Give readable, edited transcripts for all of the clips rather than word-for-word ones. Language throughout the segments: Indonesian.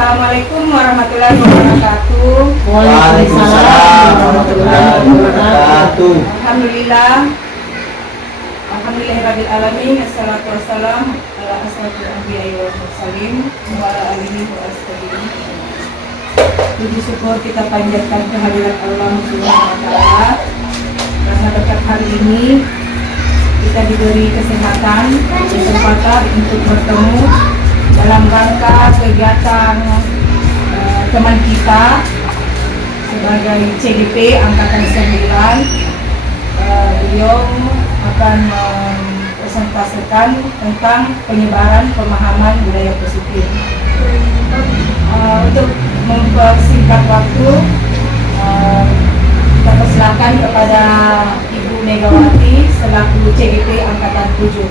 Assalamualaikum warahmatullahi wabarakatuh. Waalaikumsalam warahmatullahi wabarakatuh. Alhamdulillahirabbil alamin. Assalatu wassalam ala asrofil anbiya'i wal mursalin wa ala alihi wa ashabihi. Puji syukur kita panjatkan kehadirat Allah Subhanahu wa taala karena dekat hari ini kita diberi kesempatan untuk bertemu dalam rangka kegiatan teman kita sebagai CDP Angkatan 9. Beliau akan mempresentasikan tentang penyebaran pemahaman budaya positif. Untuk mempersingkat waktu, kita persilakan kepada Ibu Megawati selaku CDP Angkatan 7.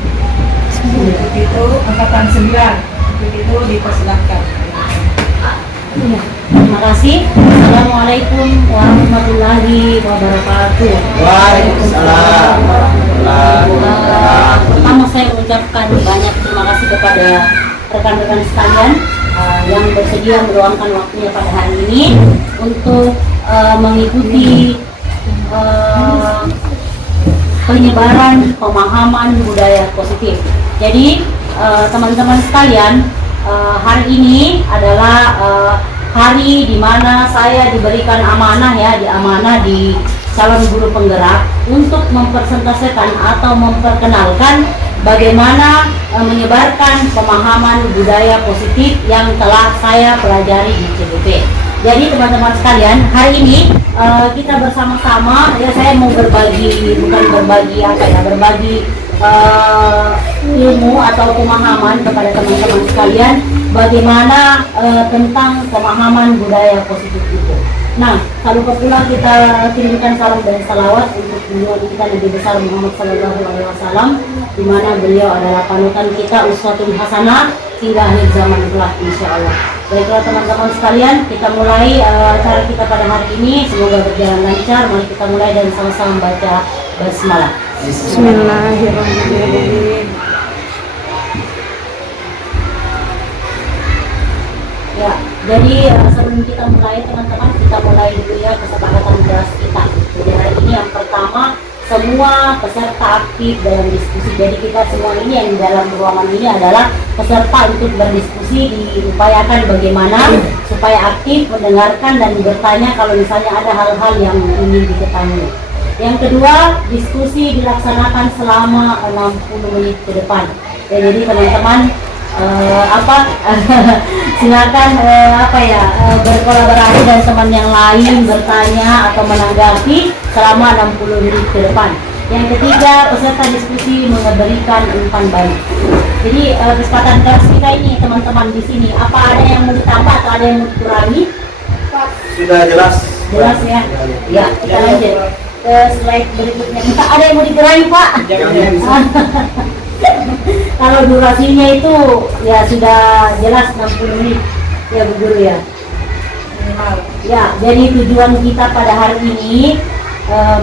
Untuk itu Angkatan 9. Untuk itu dipersilakan. Terima kasih. Assalamualaikum warahmatullahi wabarakatuh. Waalaikumsalam warahmatullahi wabarakatuh. Pertama saya mengucapkan banyak terima kasih kepada rekan-rekan sekalian yang bersedia meluangkan waktunya pada hari ini untuk mengikuti penyebaran pemahaman budaya positif. Jadi teman-teman sekalian, hari ini adalah hari di mana saya diberikan amanah di calon guru penggerak untuk mempresentasikan atau memperkenalkan bagaimana menyebarkan pemahaman budaya positif yang telah saya pelajari di CDP. Jadi teman-teman sekalian, hari ini kita bersama-sama, saya mau berbagi ilmu atau pemahaman kepada teman-teman sekalian bagaimana tentang pemahaman budaya positif itu. Nah, kalau pula kita kirimkan salam dan salawat untuk beliau kita Nabi besar Muhammad Sallallahu Alaihi Wasallam, di mana beliau adalah panutan kita, uswatun hasanah hingga akhir zaman kelak, insya Allah. Baiklah teman-teman sekalian, kita mulai acara kita pada hari ini. Semoga berjalan lancar. Mari kita mulai dan sama-sama baca basmalah. Bismillahirrahmanirrahim. Ya, jadi sebelum kita mulai teman-teman, kita mulai dulu ya kesepakatan kelas kita. Jadi hari ini yang pertama, semua peserta aktif dalam diskusi. Jadi kita semua ini yang di dalam ruangan ini adalah peserta untuk berdiskusi, diupayakan bagaimana supaya aktif mendengarkan dan bertanya kalau misalnya ada hal-hal yang ingin diketahui. Yang kedua, diskusi dilaksanakan selama 60 menit ke depan. Ya, jadi teman-teman silakan berkolaborasi dan teman yang lain bertanya atau menanggapi selama 60 menit ke depan. Yang ketiga, peserta diskusi memberikan umpan balik. Jadi kesempatan kelas kita ini teman-teman di sini, apa ada yang mau ditambah atau ada yang mau dikurangi? Sudah jelas. Jelas ya. Ya, kita lanjut ke slide berikutnya. Kita ada yang mau dikurangi, Pak? Kalau durasinya itu ya sudah jelas 60 menit ya Bu Guru ya. Ya, jadi tujuan kita pada hari ini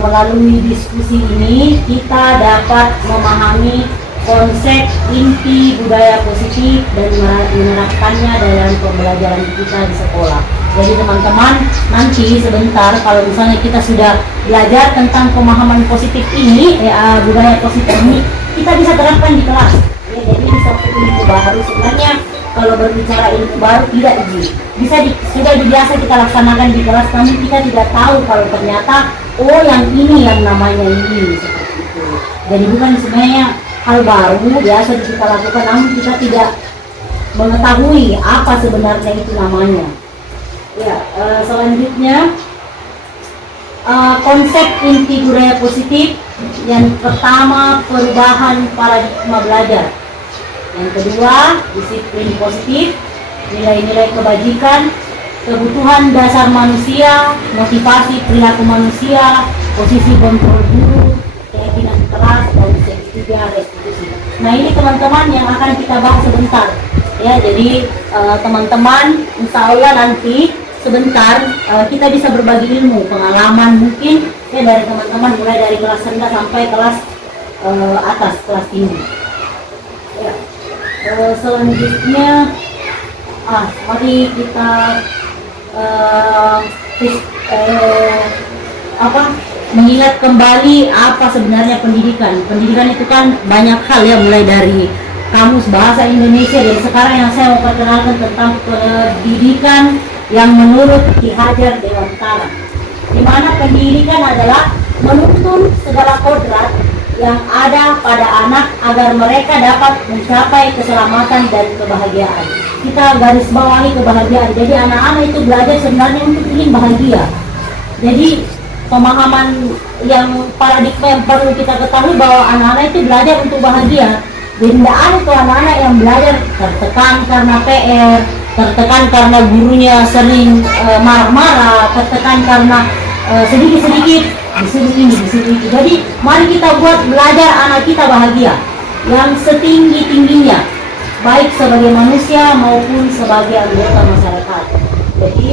melalui diskusi ini kita dapat memahami konsep inti budaya positif dan menerapkannya dalam pembelajaran kita di sekolah. Jadi teman-teman, nanti sebentar kalau misalnya kita sudah belajar tentang pemahaman positif ini, budaya positif ini, kita bisa terapkan di kelas. Ya, jadi bisa ilmu baru sebenarnya kalau berbicara ilmu baru tidak sudah biasa kita laksanakan di kelas, namun kita tidak tahu kalau ternyata yang ini yang namanya ini seperti itu. Jadi bukan sebenarnya hal baru biasa kita lakukan, namun kita tidak mengetahui apa sebenarnya itu namanya. Ya, selanjutnya konsep inti budaya positif. Yang pertama, perubahan paradigma belajar. Yang kedua, disiplin positif, nilai-nilai kebajikan, kebutuhan dasar manusia, motivasi perilaku manusia, posisi kontrol guru, keyakinan kelas, dan ketiga restitusi. Nah, ini teman-teman yang akan kita bahas sebentar. Ya, jadi teman-teman, insya Allah nanti sebentar kita bisa berbagi ilmu, pengalaman mungkin ya dari teman-teman mulai dari kelas rendah sampai kelas atas, kelas tinggi. Ya. Selanjutnya Mari kita eh, apa mengingat kembali apa sebenarnya pendidikan. Pendidikan itu kan banyak hal ya, mulai dari kamus bahasa Indonesia, dan sekarang yang saya mau perkenalkan tentang pendidikan yang menurut Ki Hajar Dewantara, di mana pendidikan adalah menuntun segala kodrat yang ada pada anak agar mereka dapat mencapai keselamatan dan kebahagiaan. Kita garis bawahi kebahagiaan. Jadi anak-anak itu belajar sebenarnya untuk ingin bahagia. Jadi pemahaman yang paradigma yang perlu kita ketahui bahwa anak-anak itu belajar untuk bahagia. Jadi tidak ada tuh anak-anak yang belajar tertekan karena PR, tertekan karena gurunya sering marah-marah, tertekan karena sedikit-sedikit disuruh ini, disuruh itu. Jadi mari kita buat belajar anak kita bahagia yang setinggi-tingginya, baik sebagai manusia maupun sebagai anggota masyarakat. Jadi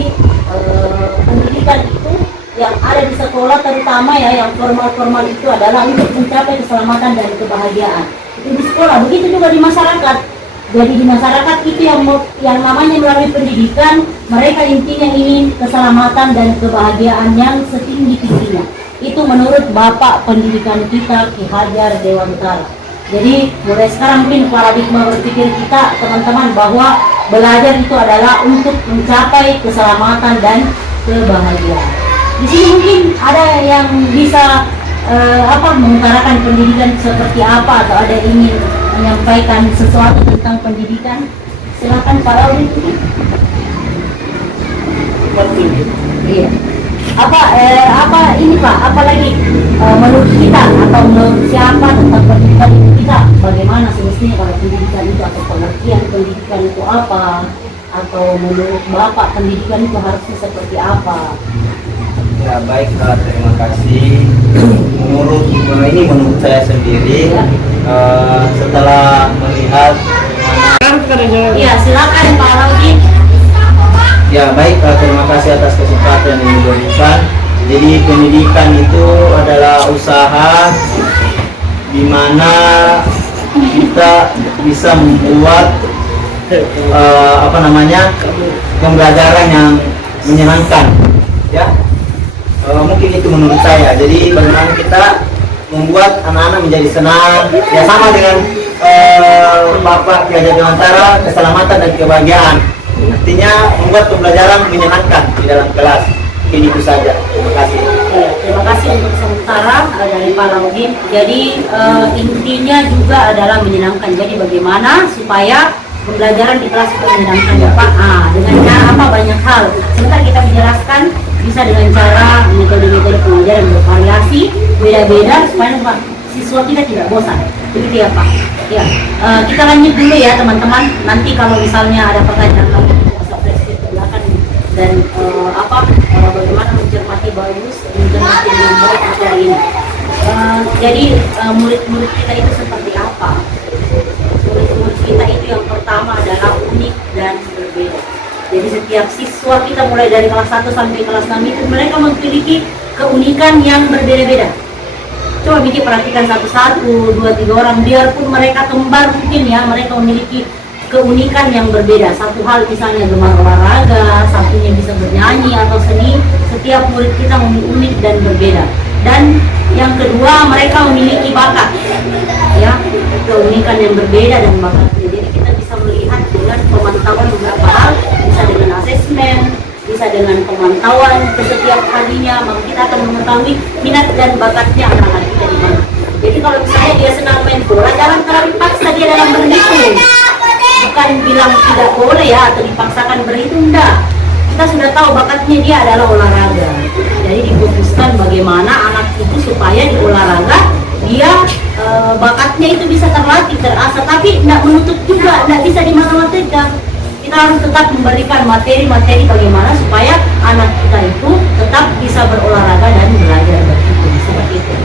pendidikan itu yang ada di sekolah terutama ya, yang formal-formal itu adalah untuk mencapai keselamatan dan kebahagiaan. Itu di sekolah, begitu juga di masyarakat. Jadi di masyarakat itu yang namanya melalui pendidikan, mereka intinya ingin keselamatan dan kebahagiaan yang setinggi-tingginya. Itu menurut Bapak Pendidikan kita, Ki Hajar Dewantara. Jadi mulai sekarang mungkin paradigma berpikir kita teman-teman bahwa belajar itu adalah untuk mencapai keselamatan dan kebahagiaan. Di sini mungkin ada yang bisa mengutarakan pendidikan seperti apa, atau ada ingin menyampaikan sesuatu tentang pendidikan. Silakan Pak Audin. Iya. Apa ini Pak? Apalagi menurut kita atau menurut siapa tentang pendidikan itu kita? Bagaimana semestinya kalau pendidikan itu, atau pengertian pendidikan itu apa? Atau menurut Bapak pendidikan itu harusnya seperti apa? Ya baik, terima kasih. Menurut saya sendiri, setelah melihat Iya, silakan Pak Audin. ya baik, terima kasih atas kesempatan yang diberikan. Jadi pendidikan itu adalah usaha di mana kita bisa membuat pembelajaran yang menyenangkan, ya. Mungkin itu menurut saya. Jadi bagaimana kita membuat anak-anak menjadi senang, ya sama dengan Bapak Ki Hajar Dewantara, keselamatan dan kebahagiaan. Artinya membuat pembelajaran menyenangkan di dalam kelas. Ini itu saja. Terima kasih. Terima kasih untuk sementara dari Pak Audin. Jadi intinya juga adalah menyenangkan. Jadi bagaimana supaya pembelajaran di kelas itu menyenangkan ya Pak? Dengan cara apa? Banyak hal. Sebentar kita menjelaskan, bisa dengan cara metode-metode pengajaran bervariasi, beda-beda supaya siswa kita tidak bosan. Begitu ya Pak? Ya, kita lanjut dulu ya teman-teman. Nanti kalau misalnya ada pertanyaan lagi, bisa flashback ke belakang dan bagaimana mencermati bagus, mencermati dengan baik materi ini. Jadi murid-murid kita itu seperti apa? Murid-murid kita itu yang pertama adalah unik dan berbeda. Jadi setiap siswa kita mulai dari kelas 1 sampai kelas 6 itu mereka memiliki keunikan yang berbeda-beda. Coba bikin perhatikan satu-satu, 2-3 orang, biarpun mereka kembar mungkin ya, mereka memiliki keunikan yang berbeda. Satu hal misalnya gemar olahraga, satunya bisa bernyanyi atau seni. Setiap murid kita unik dan berbeda. Dan yang kedua, mereka memiliki bakat, ya, keunikan yang berbeda dan bakatnya. Jadi kita bisa melihat dengan pemantauan beberapa hal, bisa dengan asesmen, bisa dengan pemantauan ke setiap harinya, maka kita akan mengetahui minat dan bakatnya anak-anak kita di mana. Jadi kalau misalnya dia senang main bola, jangan terlalu dipaksa dia dalam berhitung. Bukan bilang tidak boleh ya, atau dipaksakan berhitung, enggak. Kita sudah tahu bakatnya dia adalah olahraga. Jadi difokuskan bagaimana anak itu supaya di olahraga dia bakatnya itu bisa terlatih, terasah, tapi tidak menutup juga, tidak bisa di matematika. Kita harus tetap memberikan materi-materi bagaimana supaya anak kita itu tetap bisa berolahraga dan belajar berhitung, seperti itu.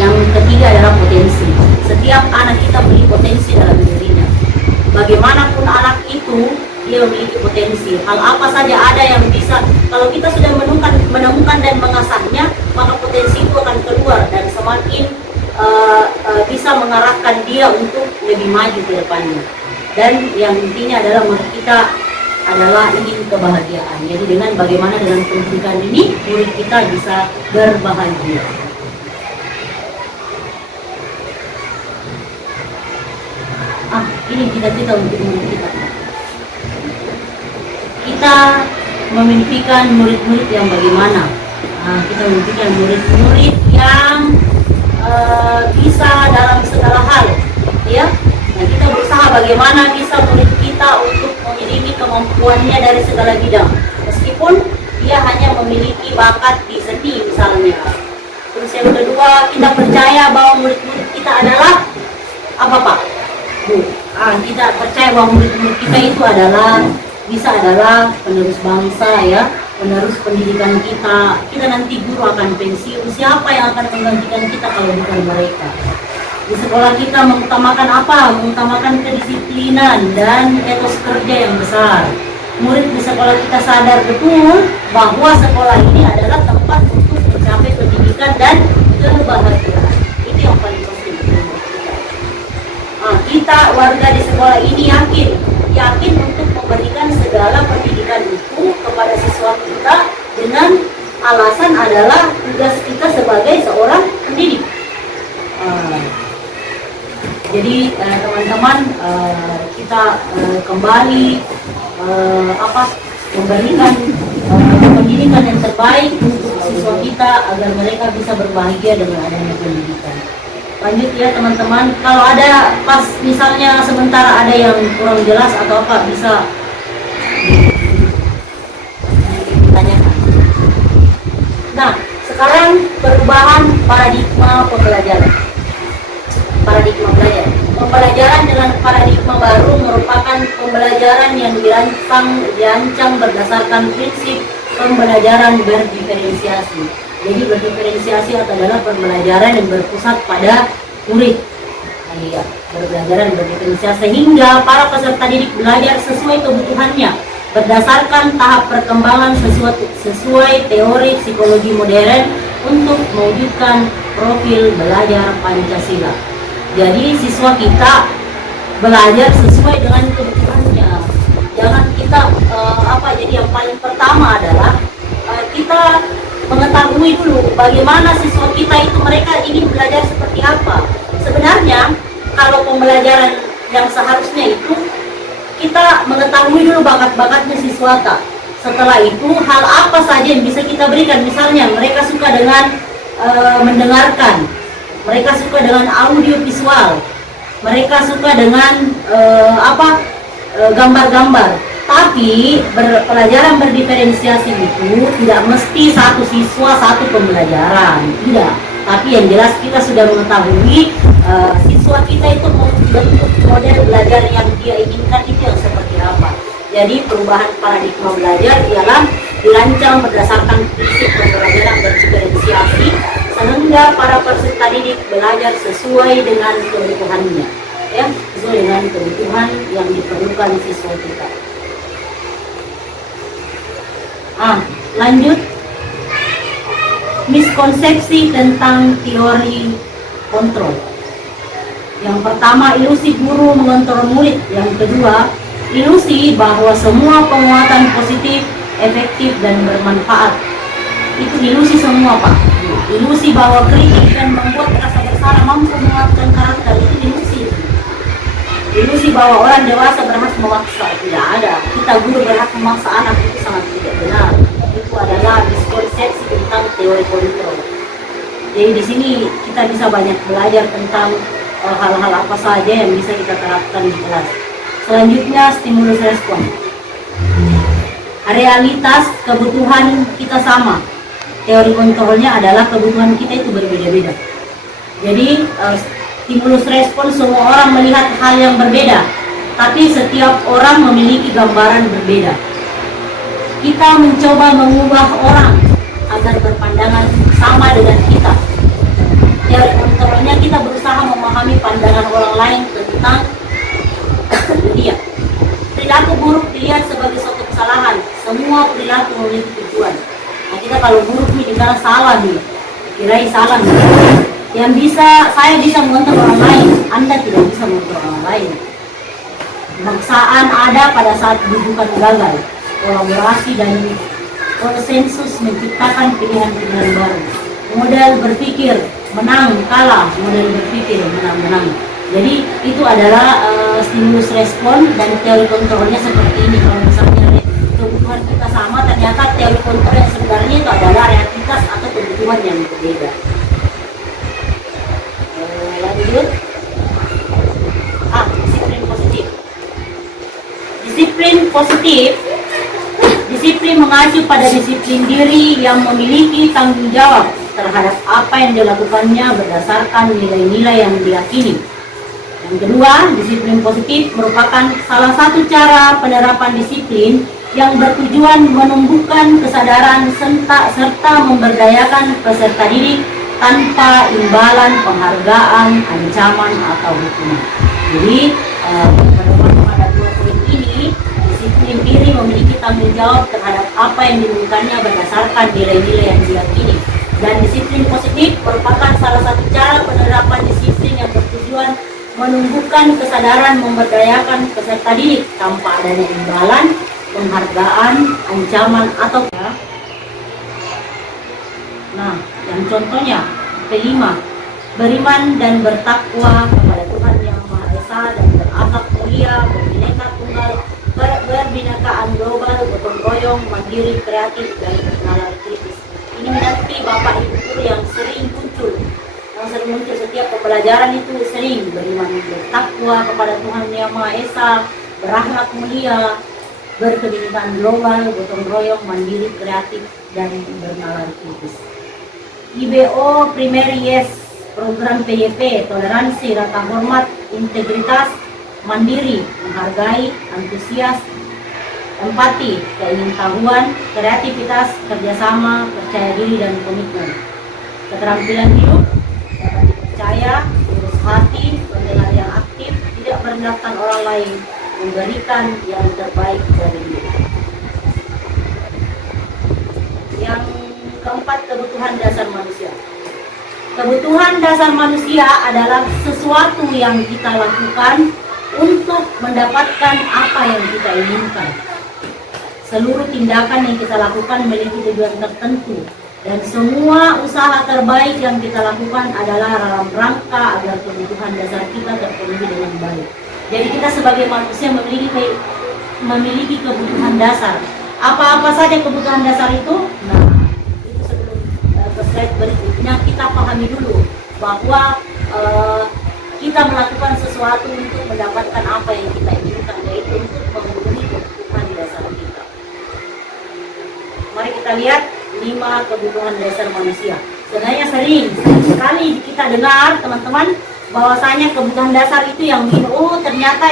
Yang ketiga adalah potensi. Setiap anak kita memiliki potensi dalam dirinya. Bagaimanapun anak itu, dia memiliki potensi. Hal apa saja ada yang bisa, kalau kita sudah menemukan dan mengasahnya, maka potensi itu akan keluar dan semakin bisa mengarahkan dia untuk lebih maju ke depannya. Dan yang intinya adalah kita adalah ingin kebahagiaan. Jadi dengan bagaimana dengan pendidikan ini murid kita bisa berbahagia. Ini cita-cita untuk murid kita. Kita memimpikan murid-murid yang bagaimana? Kita memimpikan murid-murid yang bisa dalam segala hal, ya. Nah, kita berusaha bagaimana bisa murid kita untuk memiliki kemampuannya dari segala bidang, meskipun dia hanya memiliki bakat di seni misalnya. Terus yang kedua, kita percaya bahwa murid-murid kita adalah apa Pak? Kita percaya bahwa murid-murid kita itu adalah penerus bangsa, ya, penerus pendidikan kita. Kita nanti guru akan pensiun, siapa yang akan menggantikan kita kalau bukan mereka? Di sekolah kita mengutamakan apa? Mengutamakan kedisiplinan dan etos kerja yang besar. Murid di sekolah kita sadar betul bahwa sekolah ini adalah tempat untuk mencapai pendidikan dan kebahagiaan. Itu yang paling penting. Kita warga di sekolah ini yakin untuk memberikan segala pendidikan itu kepada siswa kita dengan alasan adalah tugas kita sebagai seorang pendidik. Jadi teman-teman, kita kembali memberikan pendidikan yang terbaik untuk siswa kita agar mereka bisa berbahagia dengan adanya pendidikan. Lanjut ya teman-teman, kalau ada pas misalnya sementara ada yang kurang jelas atau apa bisa ditanyakan. Nah, sekarang perubahan paradigma pembelajaran. Paradigma belajar. Pembelajaran dengan paradigma baru merupakan pembelajaran yang dirancang berdasarkan prinsip pembelajaran berdiferensiasi. Jadi berdiferensiasi adalah pembelajaran yang berpusat pada murid. Pembelajaran berdiferensiasi sehingga para peserta didik belajar sesuai kebutuhannya berdasarkan tahap perkembangan sesuai teori psikologi modern untuk mewujudkan profil belajar Pancasila. Jadi siswa kita belajar sesuai dengan kebutuhannya. Jangan kita jadi yang paling pertama adalah kita mengetahui dulu bagaimana siswa kita itu mereka ingin belajar seperti apa. Sebenarnya kalau pembelajaran yang seharusnya itu kita mengetahui dulu bakat-bakatnya siswa kita. Setelah itu hal apa saja yang bisa kita berikan. Misalnya mereka suka dengan mendengarkan, mereka suka dengan audio visual, mereka suka dengan gambar-gambar. Tapi pelajaran berdiferensiasi itu tidak mesti satu siswa satu pembelajaran, tidak. Tapi yang jelas kita sudah mengetahui siswa kita itu membentuk model belajar yang dia inginkan itu yang seperti apa. Jadi perubahan paradigma belajar ialah dirancang berdasarkan prinsip pembelajaran berdiferensiasi sehingga para peserta didik belajar sesuai dengan kebutuhannya, ya, sesuai dengan kebutuhan yang diperlukan siswa kita. Lanjut, miskonsepsi tentang teori kontrol. Yang pertama, ilusi guru mengontrol murid. Yang kedua, ilusi bahwa semua penguatan positif, efektif dan bermanfaat. Itu ilusi semua Pak. Ilusi bahwa kritik dan membuat rasa bersalah mampu menguatkan karakter, itu ilusi. Ilusi bahwa orang dewasa berhak memaksa, tidak ada. Kita guru berhak memaksa anak, itu sangat tidak benar. Itu adalah miskonsepsi tentang teori kontrol. Jadi di sini kita bisa banyak belajar tentang hal-hal apa saja yang bisa kita terapkan di kelas. Selanjutnya, stimulus respon. Realitas kebutuhan kita sama. Teori kontrolnya adalah kebutuhan kita itu berbeda-beda. Jadi stimulus respon semua orang melihat hal yang berbeda, tapi setiap orang memiliki gambaran berbeda. Kita mencoba mengubah orang agar berpandangan sama dengan kita. Teori kontrolnya kita berusaha memahami pandangan orang lain tentang dunia. Perilaku buruk dilihat sebagai suatu kesalahan. Semua perilaku memiliki tujuan. Nah, kita kalau buruk nih kita salah nih, kirai salah nih. Yang bisa, saya bisa mengontrol orang lain, Anda tidak bisa mengontrol orang lain. Kemaksaan ada pada saat bukan gagal. Kolaborasi dan konsensus menciptakan pilihan-pilihan baru. Model berpikir menang kalah, model berpikir menang-menang. Jadi itu adalah stimulus respon, dan teori kontrolnya seperti ini. Kalau misalnya kebutuhan kita sama, ternyata teori kontrol yang sebenarnya itu adalah realitas atau kebutuhan yang berbeda. Lanjut. Disiplin positif. Disiplin positif, disiplin mengacu pada disiplin diri yang memiliki tanggung jawab terhadap apa yang dilakukannya berdasarkan nilai-nilai yang diyakini. Yang kedua, disiplin positif merupakan salah satu cara penerapan disiplin yang bertujuan menumbuhkan kesadaran serta memberdayakan peserta didik tanpa imbalan penghargaan, ancaman, atau hukuman. Jadi, pada dua poin ini, disiplin diri memiliki tanggung jawab terhadap apa yang dilakukannya berdasarkan nilai-nilai yang diyakini. Dan disiplin positif merupakan salah satu cara penerapan disiplin yang bertujuan menumbuhkan kesadaran memberdayakan peserta didik tanpa adanya imbalan, penghargaan, ancaman, atau yang contohnya kelima, beriman dan bertakwa kepada Tuhan Yang Maha Esa dan berakhlak mulia, berbineka tunggal, berbinakaan global, gotong royong, mandiri, kreatif, dan bernalar kritis. Ini nanti Bapak Ibu guru yang sering muncul setiap pembelajaran itu, sering beriman bertakwa kepada Tuhan Yang Maha Esa, berakhlak mulia, berkebinekaan global, gotong royong, mandiri, kreatif, dan bernalar kritis. IBO Primary Yes, program PYP, toleransi, rasa hormat, integritas, mandiri, menghargai, antusias, empati, keingintahuan, kreativitas, kerjasama, percaya diri, dan komitmen. Keterampilan hidup, dapat dipercaya, lurus hati, pendengar yang aktif, tidak merendahkan orang lain, memberikan yang terbaik dari diri. Yang keempat, kebutuhan dasar manusia. Kebutuhan dasar manusia adalah sesuatu yang kita lakukan untuk mendapatkan apa yang kita inginkan. Seluruh tindakan yang kita lakukan memiliki tujuan tertentu, dan semua usaha terbaik yang kita lakukan adalah dalam rangka agar kebutuhan dasar kita terpenuhi dengan baik. Jadi kita sebagai manusia memiliki kebutuhan dasar. Apa-apa saja kebutuhan dasar itu? Nah, itu sebelum ke slide berikutnya kita pahami dulu bahwa kita melakukan sesuatu untuk mendapatkan apa yang kita inginkan, yaitu untuk memenuhi kebutuhan dasar kita. Mari kita lihat 5 kebutuhan dasar manusia. Sebenarnya sering sekali kita dengar teman-teman bahwasanya kebutuhan dasar itu yang ternyata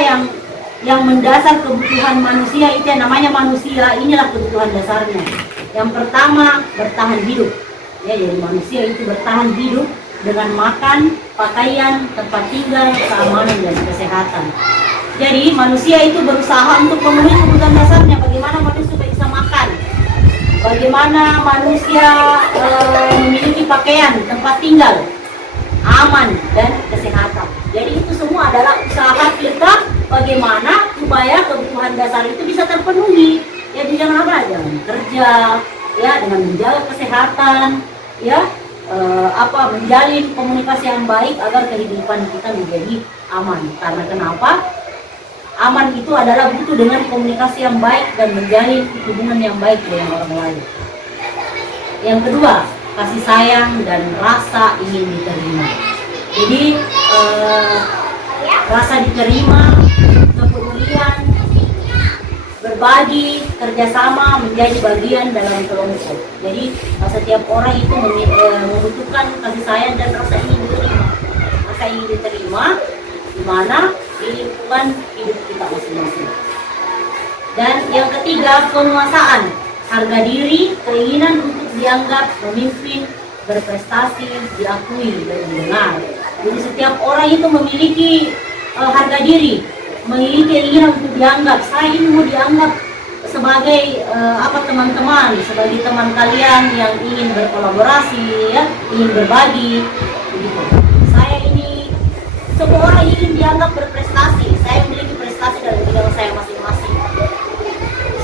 yang mendasar kebutuhan manusia itu yang namanya manusia, inilah kebutuhan dasarnya. Yang pertama, bertahan hidup. Ya, jadi manusia itu bertahan hidup dengan makan, pakaian, tempat tinggal, keamanan, dan kesehatan. Jadi manusia itu berusaha untuk memenuhi kebutuhan dasarnya. Bagaimana manusia bisa makan, bagaimana manusia memiliki pakaian, tempat tinggal, aman, dan kesehatan. Jadi itu semua adalah usaha kita bagaimana supaya kebutuhan dasar itu bisa terpenuhi. Ya, dengan apa? Dengan kerja, ya, dengan menjaga kesehatan, ya, menjalin komunikasi yang baik agar kehidupan kita menjadi aman. Karena kenapa? Aman itu adalah butuh dengan komunikasi yang baik dan menjalin hubungan yang baik dengan orang lain. Yang kedua, kasih sayang dan rasa ingin diterima. Jadi rasa diterima, kepedulian, berbagi, kerjasama menjadi bagian dalam kelompok. Jadi setiap orang itu membutuhkan kasih sayang dan rasa ingin diterima. Rasa ingin diterima di mana di lingkungan hidup kita masing-masing. Dan yang ketiga, penguasaan, harga diri, keinginan untuk dianggap pemimpin, berprestasi, diakui, dan didengar. Jadi setiap orang itu memiliki harga diri, memiliki keinginan untuk dianggap. Saya ini mau dianggap sebagai teman-teman, sebagai teman kalian yang ingin berkolaborasi, ya, ingin berbagi, begitu. Saya ini, semua orang ingin dianggap berprestasi. Saya memiliki prestasi berprestasi dalam bidang saya masing-masing.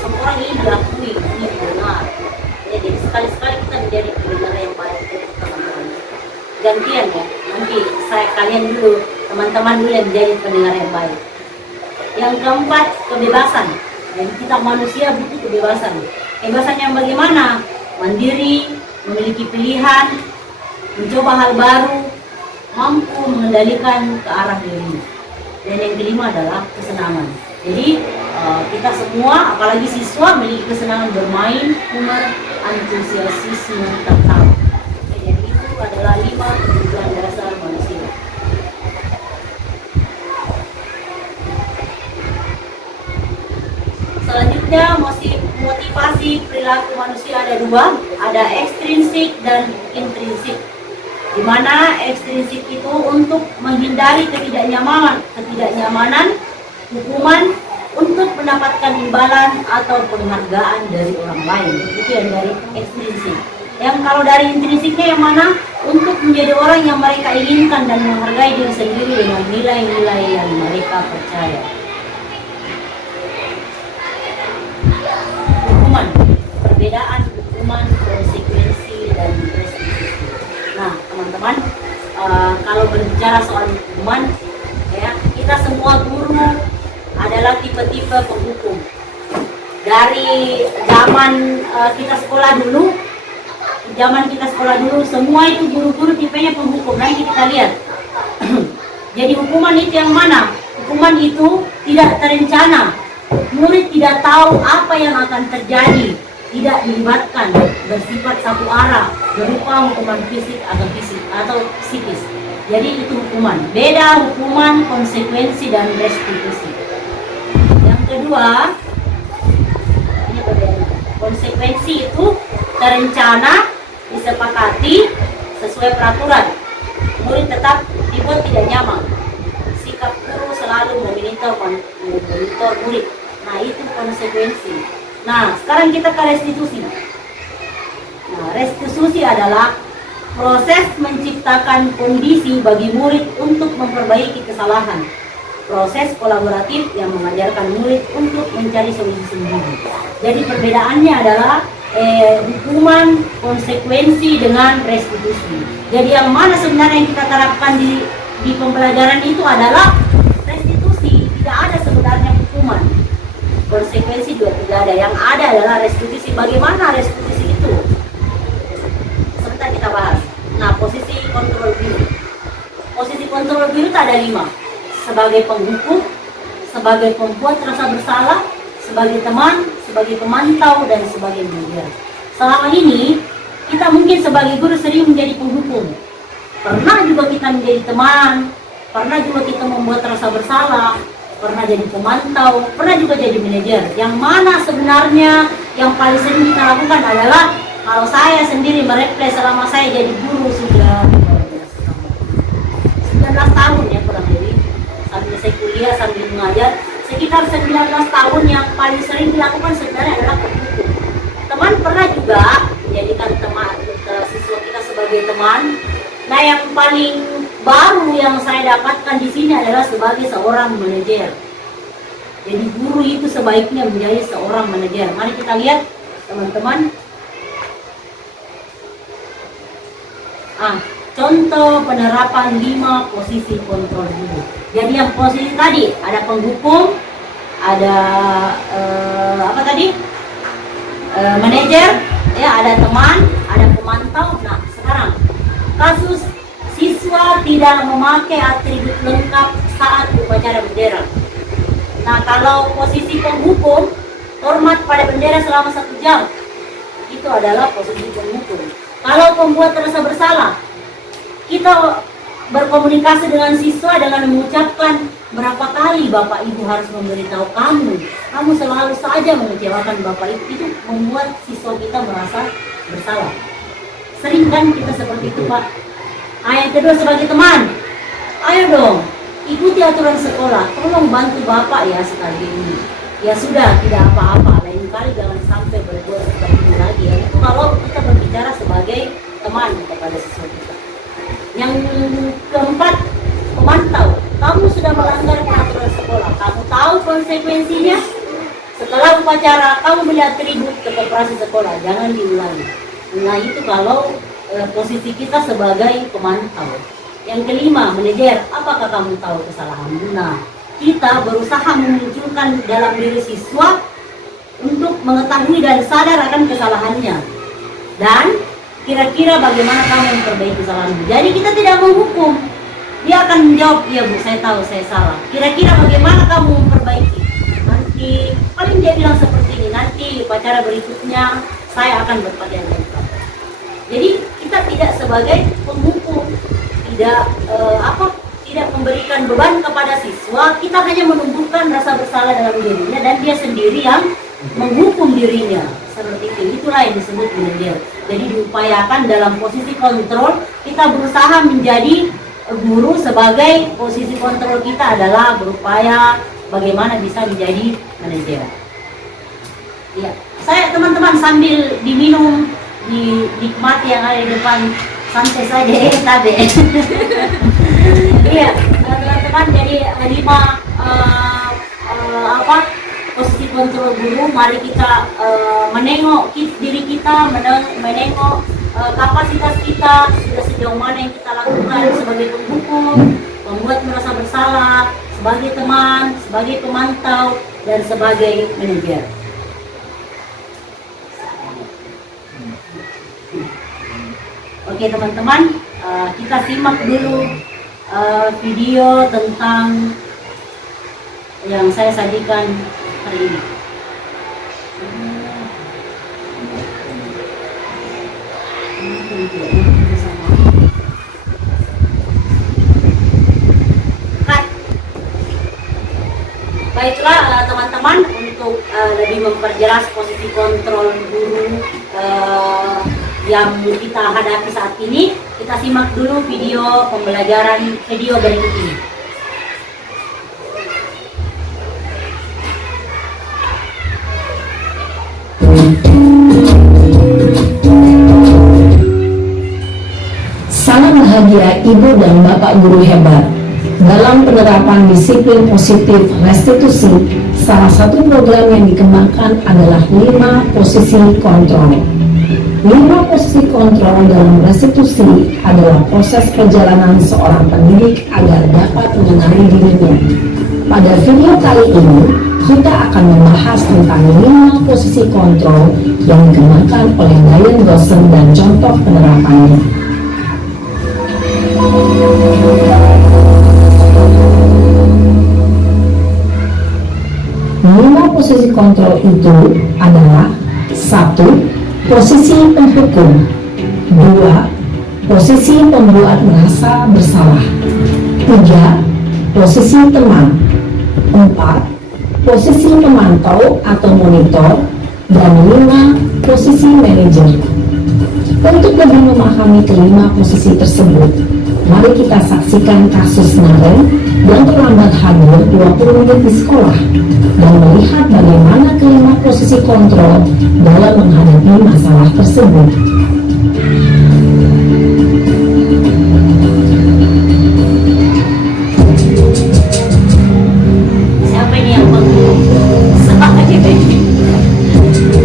Semua orang ini diakui, ini benar. Ya, jadi sekali-sekali kita menjadi pendengar yang baik untuk teman-teman. Gantian ya, nanti kalian dulu, teman-teman dulu yang menjadi pendengar yang baik. Yang keempat, kebebasan. Dan kita manusia butuh kebebasan. Kebebasan yang bagaimana? Mandiri, memiliki pilihan, mencoba hal baru, mampu mengendalikan ke arah diri. Dan yang kelima adalah kesenangan. Jadi kita semua, apalagi siswa, memiliki kesenangan bermain, humor, antusiasisme, tertawa. Jadi itu adalah 5 kebutuhan dasar manusia. Selanjutnya, motivasi perilaku manusia ada 2, ada ekstrinsik dan intrinsik. Di mana ekstrinsik itu untuk menghindari ketidaknyamanan, hukuman, untuk mendapatkan imbalan atau penghargaan dari orang lain. Itu yang dari ekstrinsik. Yang kalau dari intrinsiknya yang mana? Untuk menjadi orang yang mereka inginkan dan menghargai diri sendiri dengan nilai-nilai yang mereka percaya. Hukuman, perbedaan hukuman, konsekuensi, dan restitusi. Nah, teman-teman, kalau berbicara soal hukuman, ya, kita semua guru adalah tipe-tipe penghukum. Dari zaman kita sekolah dulu, semua itu guru-guru tipenya penghukum. Nanti kita lihat. Jadi hukuman itu yang mana? Hukuman itu tidak terencana. Murid tidak tahu apa yang akan terjadi, tidak dilibatkan, bersifat satu arah, berupa hukuman fisik atau psikis. Jadi itu hukuman. Beda hukuman, konsekuensi, dan restitusi. Yang kedua, ini berbeda. Konsekuensi itu terencana, disepakati sesuai peraturan. Murid tetap dibuat tidak nyaman. Sikap guru selalu memonitor murid. Nah, itu konsekuensi. Nah, sekarang kita ke restitusi. Nah, restitusi adalah proses menciptakan kondisi bagi murid untuk memperbaiki kesalahan. Proses kolaboratif yang mengajarkan murid untuk mencari solusi sendiri. Jadi perbedaannya adalah hukuman, konsekuensi, dengan restitusi. Jadi yang mana sebenarnya yang kita terapkan di pembelajaran itu adalah restitusi. Tidak ada sebenarnya hukuman. Konsekuensi juga tidak ada. Yang ada adalah restitusi. Bagaimana restitusi itu? Sebentar kita bahas. Nah, posisi kontrol biru. Posisi kontrol biru itu ada 5. Sebagai penghukum, sebagai pembuat rasa bersalah, sebagai teman, sebagai pemantau, dan sebagai media. Selama ini, kita mungkin sebagai guru sering menjadi penghukum. Pernah juga kita menjadi teman, pernah juga kita membuat rasa bersalah, pernah jadi pemantau, pernah juga jadi manajer. Yang mana sebenarnya yang paling sering kita lakukan adalah, kalau saya sendiri mereplay selama saya jadi guru sudah 19 tahun ya kurang lebih, sambil saya kuliah, sambil mengajar, sekitar 19 tahun yang paling sering dilakukan sebenarnya adalah penghukum. Teman pernah juga menjadikan teman siswa kita sebagai teman. Nah, yang paling baru yang saya dapatkan di sini adalah sebagai seorang manajer. Jadi guru itu sebaiknya menjadi seorang manajer. Mari kita lihat teman-teman. Contoh penerapan 5 posisi kontrol dulu. Jadi yang posisi tadi ada penghukum, ada manajer, ya, ada teman, ada pemantau. Nah, sekarang kasus siswa tidak memakai atribut lengkap saat upacara bendera. Nah, kalau posisi penghukum, hormat pada bendera selama 1 jam, itu adalah posisi penghukum. Kalau pembuat rasa bersalah, kita berkomunikasi dengan siswa dengan mengucapkan, berapa kali Bapak Ibu harus memberitahu kamu selalu saja mengecewakan Bapak Ibu. Itu membuat siswa kita merasa bersalah. Sering kan kita seperti itu, Pak. Yang kedua, sebagai teman, ayo dong ikuti aturan sekolah, tolong bantu Bapak ya sekali ini. Ya sudah, tidak apa-apa, lain kali jangan sampai berbuat seperti ini lagi ya. Itu kalau kita berbicara sebagai teman kepada siswa kita. Yang keempat, pemantau. kamu sudah melanggar peraturan sekolah, kamu tahu konsekuensinya. Setelah upacara kamu melihat tribut ke koperasi sekolah, jangan diulangi. Nah itu kalau posisi kita sebagai pemantau. Yang kelima, manajer, apakah kamu tahu kesalahanmu? Nah, kita berusaha memunculkan dalam diri siswa untuk mengetahui dan sadar akan kesalahannya. Dan kira-kira bagaimana kamu memperbaiki kesalahanmu. Jadi kita tidak menghukum. Dia akan menjawab, iya Bu, saya tahu, saya salah. Kira-kira bagaimana kamu memperbaiki? Nanti, paling dia bilang seperti ini, nanti upacara berikutnya saya akan berpakaian lengkap. Jadi kita tidak sebagai penghukum, tidak memberikan beban kepada siswa, kita hanya menumbuhkan rasa bersalah dalam dirinya dan dia sendiri yang menghukum dirinya. Seperti itu, itulah yang disebut manajer. Jadi diupayakan dalam posisi kontrol, kita berusaha menjadi guru sebagai posisi kontrol kita adalah berupaya bagaimana bisa menjadi manajer. Ya, saya teman-teman sambil diminum, dinikmati yang ada di depan, santai saja tabe. Iya, teman-teman, jadi 5 posisi kontrol guru. Mari kita menengok diri kita, menengok kapasitas kita sudah sejauh mana yang kita lakukan sebagai penghukum, membuat merasa bersalah, sebagai teman, sebagai pemantau, dan sebagai manajer. Oke teman-teman, kita simak dulu video tentang yang saya sajikan hari ini. Baiklah teman-teman, untuk lebih memperjelas posisi kontrol guru yang kita hadapi saat ini, kita simak dulu video pembelajaran video berikut ini. Salam bahagia Ibu dan Bapak guru hebat. Dalam penerapan disiplin positif restitusi, salah satu program yang dikembangkan adalah 5 posisi kontrol. 5 posisi kontrol dalam restitusi adalah proses perjalanan seorang pendidik agar dapat mengenali dirinya. Pada video kali ini, kita akan membahas tentang 5 posisi kontrol yang dikembangkan oleh Diane Dawson dan contoh penerapannya. Lima posisi kontrol itu adalah: 1. Posisi penghukum. 2. Posisi pembuat merasa bersalah. 3. Posisi teman. 4. Posisi pemantau atau monitor. Dan 5. Posisi manajer. Untuk lebih memahami kelima posisi tersebut, mari kita saksikan kasus Naren yang terlambat hadir 20 menit di sekolah dan melihat bagaimana kelima posisi kontrol dalam menghadapi masalah tersebut. Siapa ini yang semangat ini?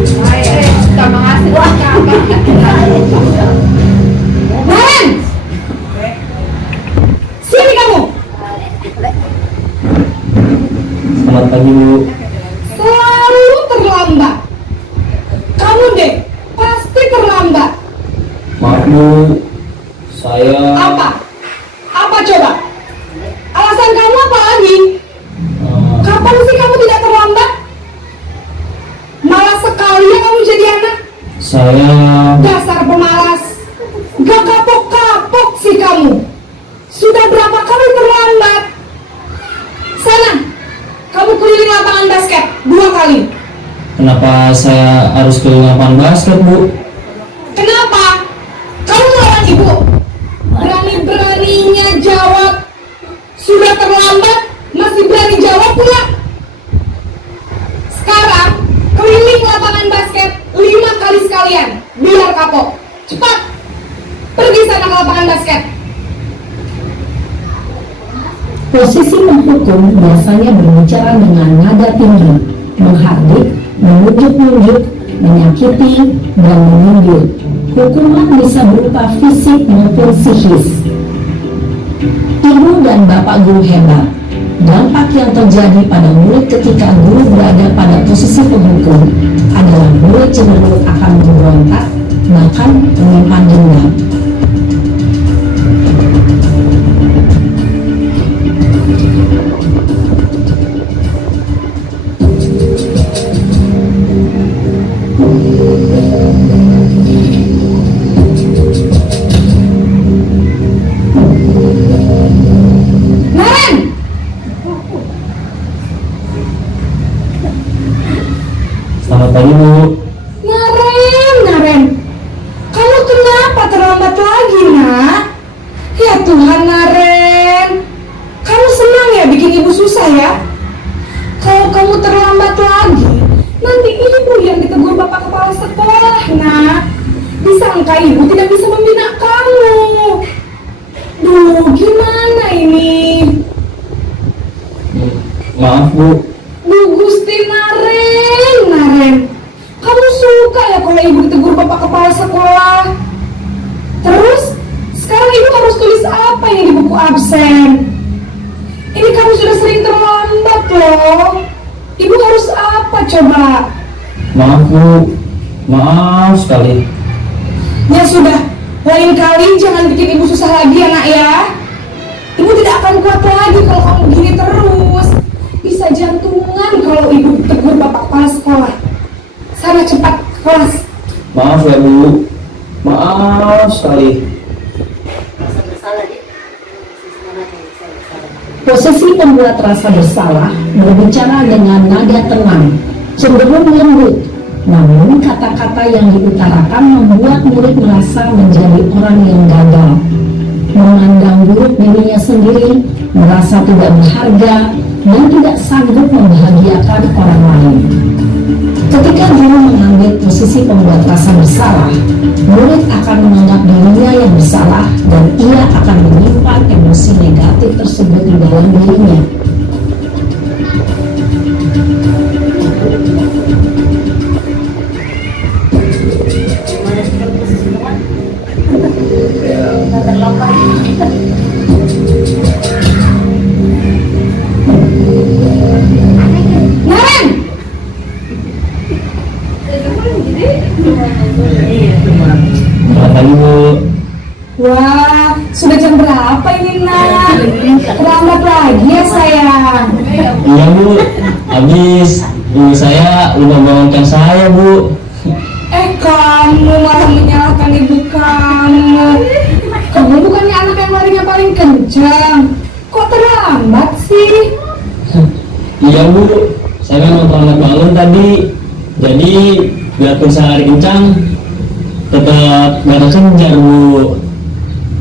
Saya suka menghasilkan apa? Naren! Sini kamu! Selamat pagi Bu. Selalu terlambat. Kamu deh, pasti terlambat. Maaf Bu, saya Apa? Apa coba? Alasan kamu apa lagi? Kapan sih kamu tidak terlambat? Malas sekali ya kamu jadi anak. saya Dasar pemalas. Gak kapok-kapok sih kamu. Sudah berapa kali terlambat? Sana, kamu keliling lapangan basket 2 kali. kenapa saya harus ke lapangan basket Bu? Kenapa? Kamu melawan ibu. Berani-beraninya jawab. Sudah terlambat, masih berani jawab pula. Sekarang, keliling lapangan basket 5 kali sekalian. Biar kapok. Cepat. Pergi sana ke lapangan basket. Posisi penghukum biasanya berbicara dengan nada tinggi, menghardik, menunjuk-nunjuk, menyakiti, dan menyindir. Hukuman bisa berupa fisik maupun psikis. Ibu dan bapak guru hebat. Dampak yang terjadi pada murid ketika guru berada pada posisi penghukum adalah murid cenderung akan memberontak, bahkan menyimpan dendam. Selamat pagi Bu. Naren, kamu kenapa terlambat lagi, nak? Ya Tuhan, Naren, kamu senang ya bikin ibu susah ya? Kalau kamu terlambat lagi, nanti ibu yang ditegur bapak kepala sekolah, nak. Disangka ibu tidak bisa membina kamu. Duh, gimana ini? Maaf Bu. Bu Gusti, Naren, kamu suka ya kalau ibu ditegur bapak kepala sekolah? Terus, sekarang ibu harus tulis apa ini di buku absen? Ini kamu sudah sering terlambat loh. Ibu harus apa coba? Maaf Bu. Maaf sekali. Ya sudah, lain kali jangan bikin ibu susah lagi ya nak ya. Ibu tidak akan kuat lagi kalau kamu gini terus. Bisa jantungan kalau ibu ditegur bapak kepala sekolah. Sana cepat ke kelas. Maaf ya Bu. Maaf sekali. Posisi pembuat rasa bersalah berbicara dengan nada tenang, cenderung lembut. Namun kata-kata yang diutarakan membuat murid merasa menjadi orang yang gagal, memandang buruk dirinya sendiri, merasa tidak berharga, dan tidak sanggup membahagiakan orang lain. Ketika guru mengambil posisi pembuat rasa bersalah, murid akan menganggap dirinya yang bersalah dan ia akan menyimpan emosi negatif tersebut di dalam dirinya. Naren! Selamat pagi Bu. Wah, sudah jam berapa ini nak? Terlambat lagi ya sayang. Iya Bu. Habis ibu saya udah bangunkan saya Bu. Kamu malah menyalahkan ibu kamu. Kamu bukannya anak yang larinya paling kencang. Kok terlambat sih? Iya Bu. Saya memang terlambat bangun tadi. Jadi biarpun saya lari kencang, tetap gak kejar Bu.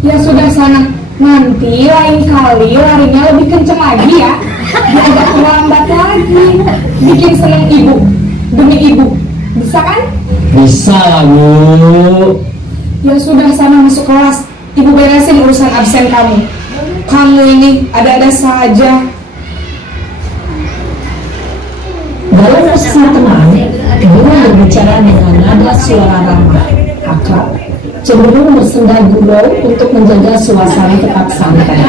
Ya sudah sana. Nanti lain kali larinya lebih kencang lagi ya. Biar agak terlambat lagi. Bikin seneng ibu. Demi ibu. Bisa kan? Bisa lah Bu. Ya sudah sana masuk kelas. Ibu beresin urusan absen kamu. Kamu ini ada-ada saja. Dalam posisi tenang, guru berbicara dengan nada suara ramah, akrab, cenderung bersenda gurau untuk menjaga suasana tetap santai.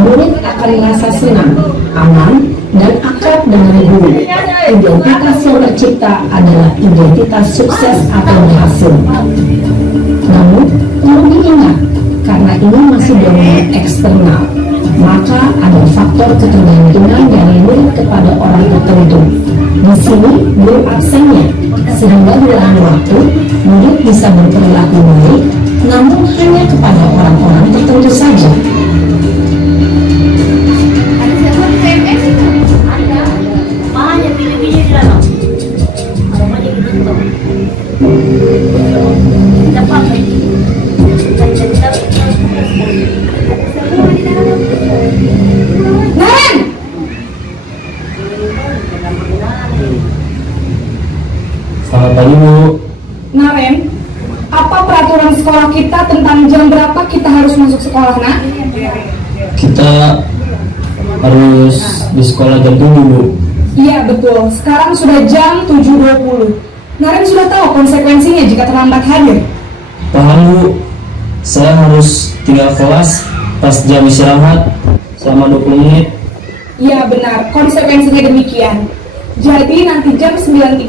Murid akan merasa senang, aman, dan akrab dengan guru. Identitas yang tercipta adalah identitas sukses atau berhasil. Namun, perlu diingat, karena ini masih domain eksternal, maka ada faktor ketergantungan dari murid kepada orang tertentu. Di sini guru absennya, sehingga dalam waktu murid bisa berperilaku baik, namun hanya kepada orang-orang tertentu saja. Naren! Selamat pagi Bu. Naren, apa peraturan sekolah kita tentang jam berapa kita harus masuk sekolah, nak? Kita harus di sekolah jam 7 Bu. Iya betul, sekarang sudah jam 7.20. Naren sudah tahu konsekuensinya jika terlambat hadir. Paham Bu, saya harus tinggal kelas pas jam istirahat selama 20 menit. Iya benar, konsekuensinya demikian. Jadi nanti jam 9.30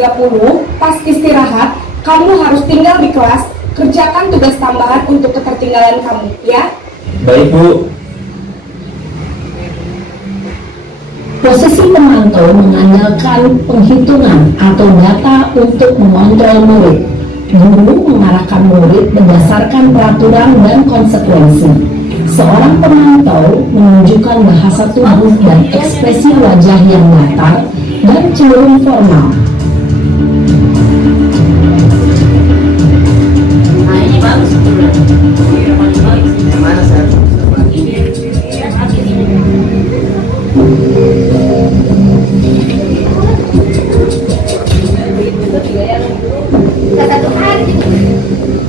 pas istirahat, kamu harus tinggal di kelas, kerjakan tugas tambahan untuk ketertinggalan kamu, ya? Baik Bu. Posisi pemantau mengandalkan penghitungan atau data untuk mengontrol murid. Guru mengarahkan murid berdasarkan peraturan dan konsekuensi. Seorang pemantau menunjukkan bahasa tubuh dan ekspresi wajah yang datar dan cenderung formal. Nah ini bagus sebetulnya. Yang mana saya?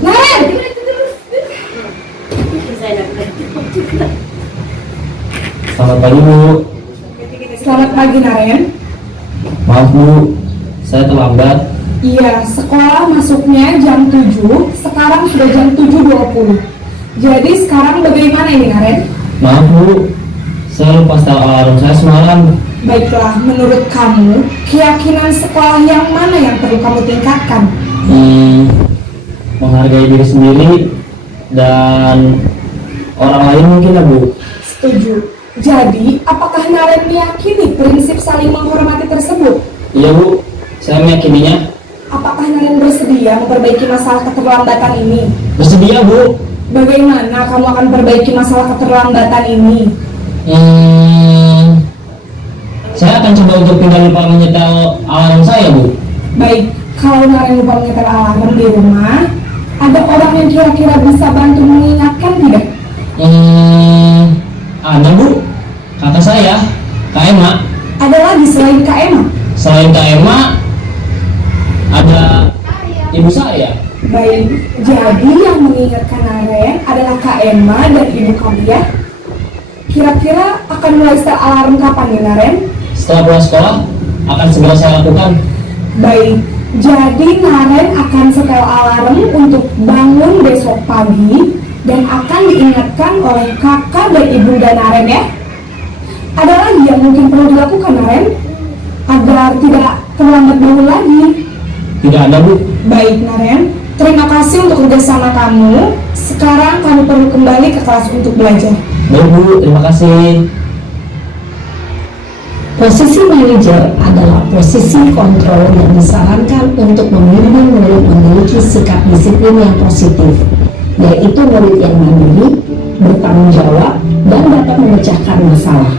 Naren! Selamat pagi Bu. Selamat pagi Naren. Maaf Bu, saya terlambat. Iya, sekolah masuknya jam 7, sekarang sudah jam 7.20. Jadi sekarang bagaimana ini Naren? Maaf Bu, saya lupa setel alarm saya semalam. Baiklah, menurut kamu, keyakinan sekolah yang mana yang perlu kamu tingkatkan? Menghargai diri sendiri dan orang lain mungkin ya Bu. Setuju. Jadi, apakah Naren meyakini prinsip saling menghormati tersebut? Iya Bu, saya meyakininya. Apakah Naren bersedia memperbaiki masalah keterlambatan ini? Bersedia Bu. Bagaimana kamu akan perbaiki masalah keterlambatan ini? Saya akan coba untuk tidak lupa menyetel alarm saya Bu. Baik, kalau Naren lupa menyetel alarm di rumah, ada orang yang kira-kira bisa bantu mengingatkan tidak? Ada Bu, kata saya, Kak Emma. Ada lagi selain Kak Emma? Selain Kak Emma, ada ibu saya. Baik, jadi yang mengingatkan Naren adalah Kak Emma dan ibu kamu ya? Kira-kira akan mulai setel alarm kapan nih Naren? Setelah pulang sekolah, akan segera saya lakukan. Baik, jadi Naren akan setel alarm untuk bangun besok pagi dan akan diingatkan oleh kakak dan ibunda Naren ya. Ada lagi yang mungkin perlu dilakukan Naren agar tidak terlambat bangun lagi. Tidak ada Bu. Baik Naren, terima kasih untuk kerjasama kamu. Sekarang kamu perlu kembali ke kelas untuk belajar. Baik Bu, terima kasih. Posisi manajer adalah posisi kontrol yang disarankan untuk membimbing murid memiliki sikap disiplin yang positif, yaitu murid yang mandiri, bertanggung jawab, dan dapat memecahkan masalah.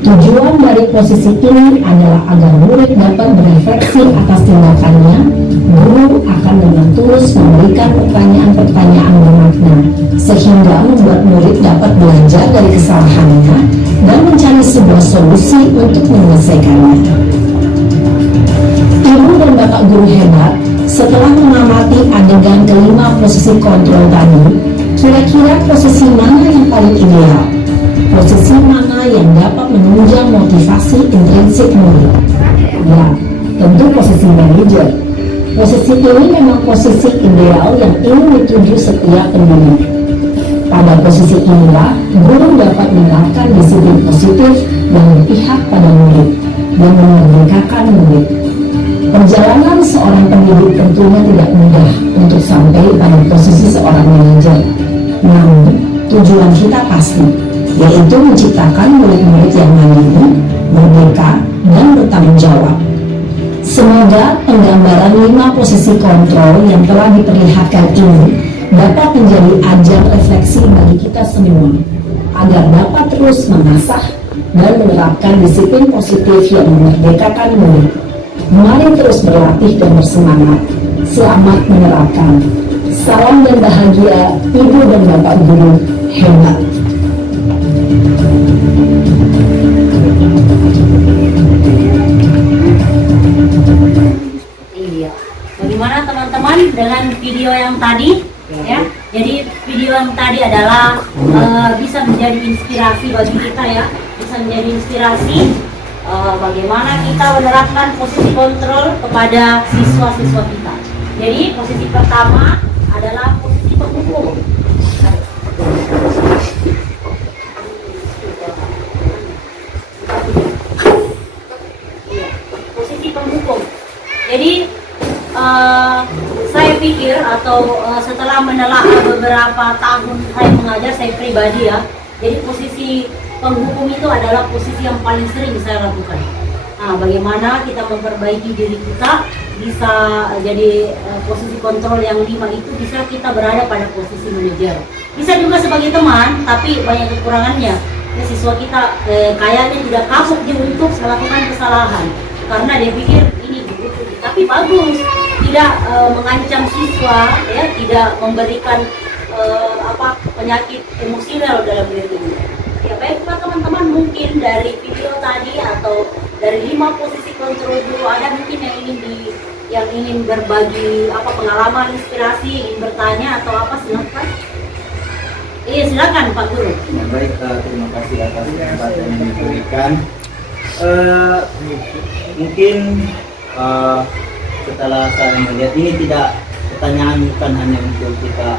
Tujuan dari posisi ini adalah agar murid dapat berefleksi atas tindakannya. Guru akan dengan tulus memberikan pertanyaan-pertanyaan bermakna, sehingga membuat murid dapat belajar dari kesalahannya dan mencari sebuah solusi untuk menyelesaikannya. Ibu dan bapak guru hebat, setelah mengamati adegan kelima posisi kontrol tadi, kira-kira posisi mana yang paling ideal? Posisi mana yang dapat menunjang motivasi intrinsik murid? Ya, tentu posisi manajer. Posisi ini memang posisi ideal yang ingin dituju setiap pendidik. Pada posisi inilah, guru dapat menerapkan disiplin positif yang berpihak pada murid dan memerdekakan murid. Perjalanan seorang pendidik tentunya tidak mudah untuk sampai pada posisi seorang manajer. Namun, tujuan kita pasti, yaitu menciptakan murid-murid yang mandiri, merdeka, dan bertanggung jawab. Semoga penggambaran 5 posisi kontrol yang telah diperlihatkan ini dapat menjadi ajang refleksi bagi kita semua, agar dapat terus mengasah dan menerapkan disiplin positif yang memerdekakan murid. Mari terus berlatih dan bersemangat. Selamat menerapkan. Salam dan bahagia, Ibu dan Bapak Guru hebat. Iya. Bagaimana teman-teman dengan video yang tadi? Ya, jadi video yang tadi adalah bisa menjadi inspirasi bagi kita ya, bisa menjadi inspirasi bagaimana kita menerapkan posisi kontrol kepada siswa-siswa kita. Jadi posisi pertama adalah posisi penghukum. Posisi penghukum. Jadi saya pikir atau setelah menelaah beberapa tahun saya mengajar, saya pribadi ya, jadi posisi penghukum itu adalah posisi yang paling sering saya lakukan. Nah, bagaimana kita memperbaiki diri kita bisa jadi posisi kontrol yang 5 itu bisa kita berada pada posisi manajer. Bisa juga sebagai teman, tapi banyak kekurangannya. Ya, siswa kita kayaknya tidak kapok dia untuk melakukan kesalahan karena dia pikir ini begitu, tapi bagus, tidak mengancam siswa, ya, tidak memberikan penyakit emosional dalam diri ini. Ya baiklah teman-teman, mungkin dari video tadi atau dari 5 posisi kontrol dulu ada mungkin yang ingin berbagi pengalaman, inspirasi, ingin bertanya atau apa, silakan. Iya silakan Pak Guru. Ya, baik, terima kasih atas kesempatan yang diberikan. Mungkin setelah saya melihat ini tidak pertanyaan bukan hanya untuk kita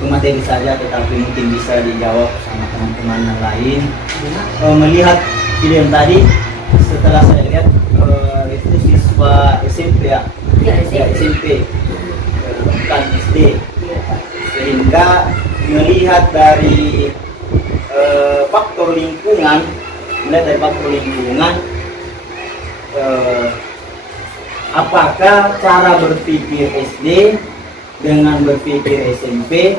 materi saja, tetapi mungkin bisa dijawab sama teman-teman yang lain. Melihat video yang tadi, setelah saya lihat itu siswa SMP ya, SMP, bukan SD, sehingga melihat dari faktor lingkungan, apakah cara berpikir SD dengan berpikir SMP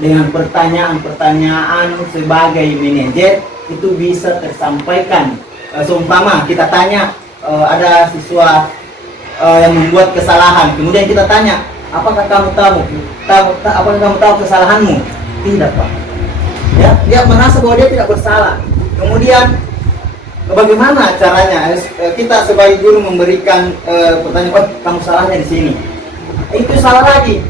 dengan pertanyaan-pertanyaan sebagai manajer itu bisa tersampaikan. Seumpama kita tanya ada siswa yang membuat kesalahan, kemudian kita tanya, apakah kamu tahu kesalahanmu? Tidak, Pak. Ya, dia merasa bahwa dia tidak bersalah. Kemudian bagaimana caranya kita sebagai guru memberikan pertanyaan, kamu salahnya di sini. Itu salah lagi.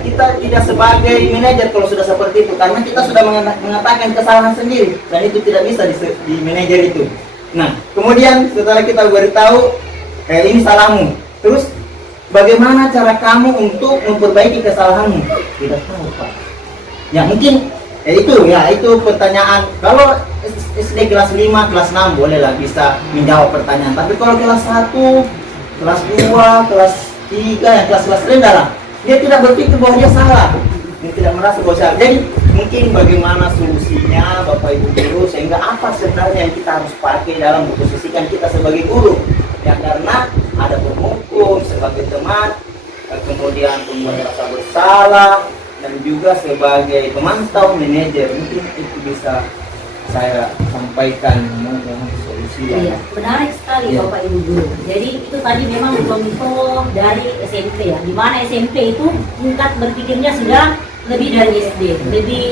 Kita tidak sebagai manajer kalau sudah seperti itu, karena kita sudah mengatakan kesalahan sendiri dan itu tidak bisa di manajer itu. Nah, kemudian setelah kita beritahu ini salahmu, terus bagaimana cara kamu untuk memperbaiki kesalahanmu? Tidak tahu, Pak. Ya mungkin itu pertanyaan. Kalau SD kelas 5, kelas 6 bolehlah bisa menjawab pertanyaan. Tapi kalau kelas 1, kelas 2, kelas 3, yang kelas-kelas rendah lah, dia tidak berpikir bahwa dia salah, dia tidak merasa bahwa salah. Jadi mungkin bagaimana solusinya Bapak Ibu guru, sehingga apa sebenarnya yang kita harus pakai dalam memposisikan kita sebagai guru, ya, karena ada penghukum sebagai teman, kemudian pembuat rasa bersalah, dan juga sebagai pemantau manajer. Mungkin itu bisa saya sampaikan solusi. Iya, menarik sekali ya, Bapak Ibu guru. Jadi itu tadi memang contoh dari SMP ya, di mana SMP itu tingkat berpikirnya sudah lebih dari SD, lebih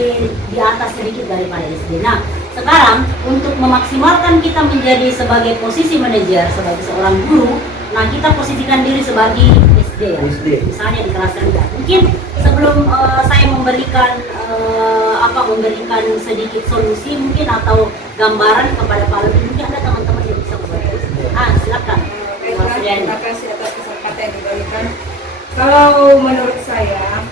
di atas sedikit daripada SD. Nah, sekarang untuk memaksimalkan kita menjadi sebagai posisi manajer, sebagai seorang guru, nah kita posisikan diri sebagai SD ya, misalnya di kelas rendah. Mungkin sebelum saya memberikan sedikit solusi mungkin atau gambaran kepada Pak Lebih, mungkin ada teman-teman yang bisa membantu. Silakan. Terima kasih atas kesempatan yang diberikan. Kalau menurut saya,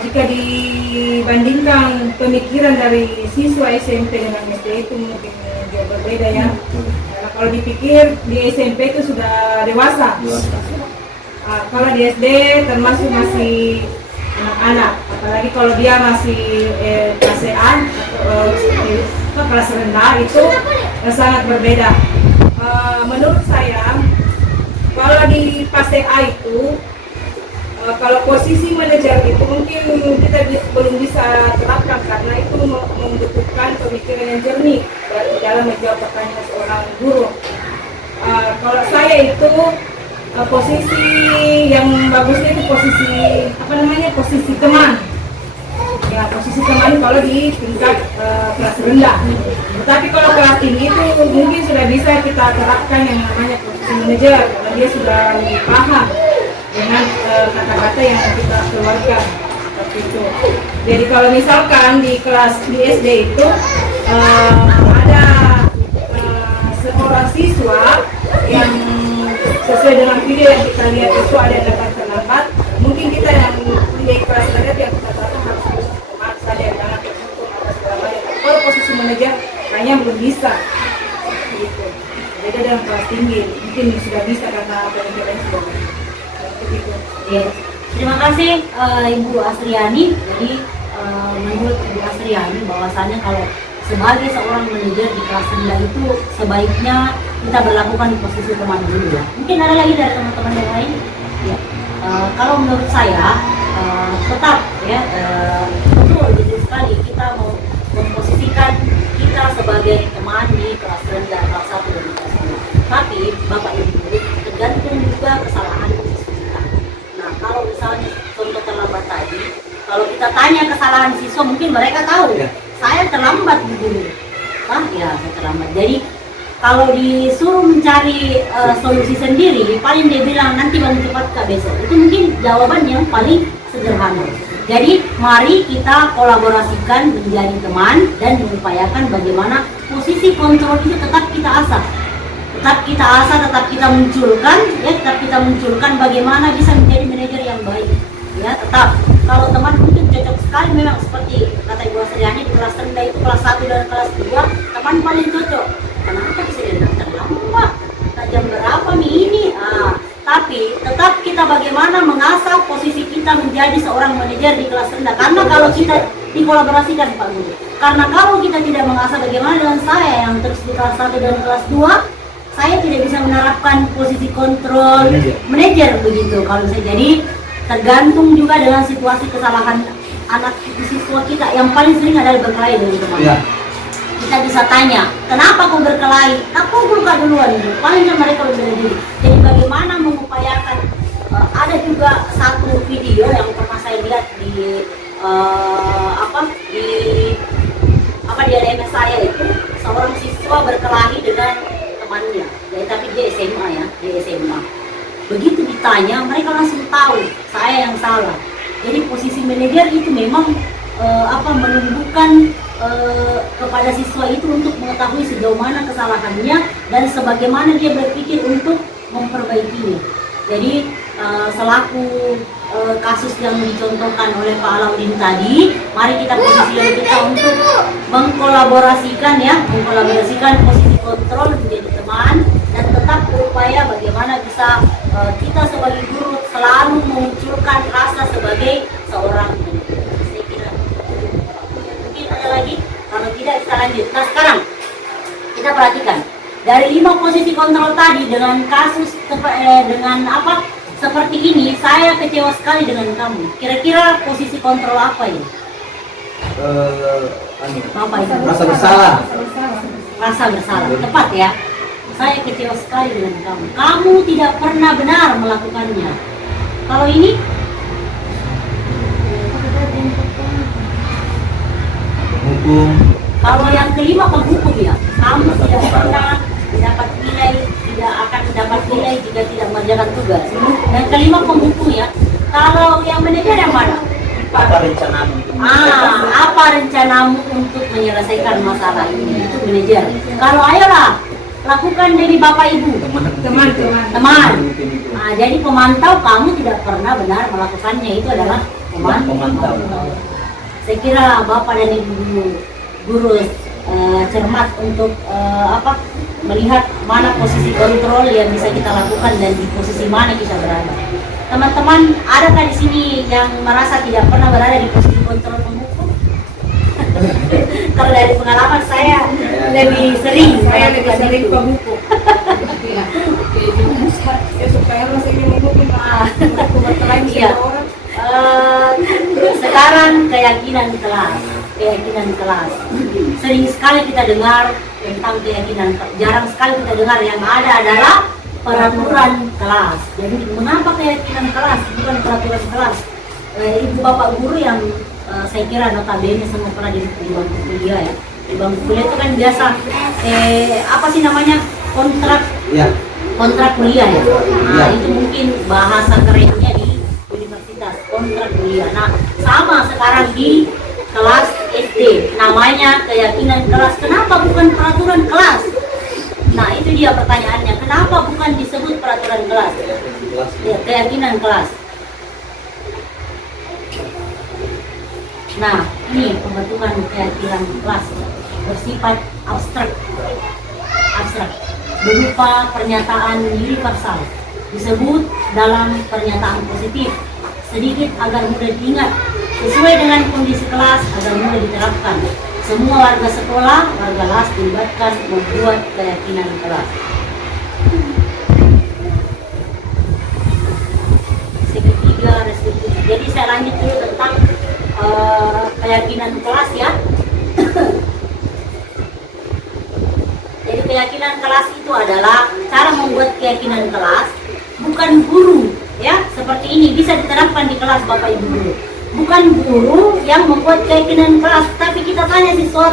jika dibandingkan pemikiran dari siswa SMP dengan SD itu mungkin jauh berbeda ya. Karena kalau dipikir di SMP itu sudah dewasa. Kalau di SD termasuk masih anak-anak, apalagi kalau dia masih kelas-an atau kelas rendah itu sangat berbeda. Menurut saya, kalau di fase A itu, kalau posisi manajer itu mungkin kita belum bisa terapkan karena itu membutuhkan pemikiran yang jernih dalam menjawab pertanyaan seorang guru. Kalau saya itu posisi yang bagusnya itu posisi teman. Ya, posisi teman kalau di tingkat kelas rendah. Tetapi kalau kelas tinggi itu mungkin sudah bisa kita terapkan yang namanya posisi manajer karena dia sudah lebih paham dengan kata-kata yang kita keluarkan seperti itu. Jadi kalau misalkan di SD itu ada seorang siswa yang sesuai dengan video yang kita lihat itu ada yang datang terlambat. Mungkin kita yang punya kelas kadet yang kita tahu harus teman saja, jangan tertutup apa segala macam. Kalau posisi manajer hanya belum bisa, gitu. Beda dengan kelas tinggi, mungkin sudah bisa karena pelajaran sudah begitu. Yes. Terima kasih Ibu Asriani. Jadi menurut Ibu Asriani bahwasannya kalau sebagai seorang manajer di kelas rendah itu sebaiknya kita berlakukan di posisi teman dulu ya. Mungkin ada lagi dari teman-teman yang lain. Ya. Kalau menurut saya tetap ya betul gitu sekali kita mau memposisikan kita sebagai teman di kelas rendah, kelas 1 dan kelas 2. Tapi Bapak Ibu tergantung juga kesalahan siswa kita. Nah kalau misalnya contoh terlambat tadi, kalau kita tanya kesalahan siswa mungkin mereka tahu saya terlambat di guru. Ya saya terlambat. Jadi kalau disuruh mencari solusi sendiri, paling dia bilang nanti bangun cepat Kak besok. Itu mungkin jawaban yang paling sederhana. Jadi mari kita kolaborasikan menjadi teman dan mengupayakan bagaimana posisi kontrol itu tetap kita asah. Tetap kita asah, tetap kita munculkan, ya tetap kita munculkan bagaimana bisa menjadi manajer yang baik. Ya tetap. Kalau teman mungkin cocok sekali memang seperti kata Ibu Asriani di kelas rendah itu kelas 1 dan kelas 2 teman paling cocok. Kenapa bisa datang terlambat? Nah, jam berapa nih ini? Tapi tetap kita bagaimana mengasah posisi kita menjadi seorang manajer di kelas rendah. Karena kalau kita dikolaborasikan Pak Guru. Karena kalau kita tidak mengasah bagaimana dengan saya yang terus di kelas 1 dan kelas 2, saya tidak bisa menerapkan posisi kontrol manajer begitu. Kalau saya jadi tergantung juga dengan situasi kesalahan anak siswa kita yang paling sering adalah berkelahi dengan teman. Kita bisa tanya, kenapa kau berkelahi? Aku buka duluan dulu, paling kan mereka lebih dulu. Jadi bagaimana mengupayakan? Ada juga satu video yang pernah saya lihat di di LMS saya itu seorang siswa berkelahi dengan temannya. Jadi tapi dia SMA ya, dia SMA. Begitu ditanya, mereka langsung tahu saya yang salah. Jadi posisi manajer itu memang menunjukkan kepada siswa itu untuk mengetahui sejauh mana kesalahannya dan sebagaimana dia berpikir untuk memperbaikinya. Jadi selaku kasus yang dicontohkan oleh Pak Alaudin tadi, mari kita posisikan kita untuk mengkolaborasikan posisi kontrol menjadi teman dan tetap berupaya bagaimana bisa kita sebagai guru selalu memunculkan rasa sebagai seorang manajer. Saya kira mungkin ada lagi, kalau tidak kita lanjut. Nah sekarang kita perhatikan dari 5 posisi kontrol tadi dengan kasus seperti ini, saya kecewa sekali dengan kamu. Kira-kira posisi kontrol apa ini? Apa itu? Rasa bersalah. Rasa bersalah, tepat ya. Saya kecewa sekali dengan kamu. Kamu tidak pernah benar melakukannya. Kalau ini? Hukum. Kalau yang kelima penghukum ya. Kamu tidak pernah dapat nilai, tidak akan dapat nilai jika tidak mengerjakan tugas. Dan kelima penghukum ya. Kalau yang manajer yang mana? Apa rencanamu? Apa rencanamu untuk menyelesaikan masalah ini? Itu manajer. Kalau ayolah lakukan dari Bapak Ibu. Teman. Jadi pemantau kamu tidak pernah benar melakukannya, itu adalah pemantau. Saya kira Bapak dan Ibu guru cermat untuk melihat mana posisi kontrol yang bisa kita lakukan dan di posisi mana kita berada. Teman-teman, adakah di sini yang merasa tidak pernah berada di posisi kontrol penghukum? Kalau dari pengalaman saya lebih sering penghukum. Ya supaya rasa ini menghukum iya. Sekarang keyakinan kelas. Sering sekali kita dengar tentang keyakinan, jarang sekali kita dengar yang ada adalah peraturan kelas. Jadi mengapa keyakinan kelas bukan peraturan kelas? Ibu bapak guru yang saya kira notabene semua pernah di bangku kuliah ya. Di bangku kuliah itu kan biasa kontrak kuliah ya. Nah itu mungkin bahasa kerennya di universitas, kontrak kuliah. Nah sama sekarang di kelas SD. namanya keyakinan kelas. Kenapa bukan peraturan kelas? Nah, itu dia pertanyaannya. Kenapa bukan disebut peraturan kelas? Ya, keyakinan kelas. Nah, ini pembentukan keyakinan kelas bersifat abstrak, berupa pernyataan universal, disebut dalam pernyataan positif, sedikit agar mudah diingat, sesuai dengan kondisi kelas agar mudah diterapkan. Semua warga sekolah, warga kelas dilibatkan membuat keyakinan kelas. Segitiga restitusi. Jadi saya lanjut dulu tentang keyakinan kelas ya. Jadi keyakinan kelas itu adalah cara membuat keyakinan kelas, bukan guru ya, seperti ini bisa diterapkan di kelas Bapak Ibu guru. Bukan guru yang membuat keyakinan kelas, tapi kita tanya siswa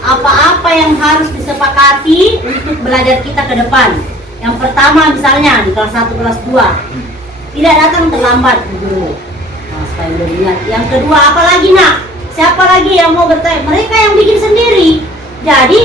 apa-apa yang harus disepakati untuk belajar kita ke depan. Yang pertama misalnya di kelas 1, kelas 2 tidak datang terlambat guru. Nah, supaya udah ingat. Yang kedua apa lagi nak? Siapa lagi yang mau bertanya? Mereka yang bikin sendiri. Jadi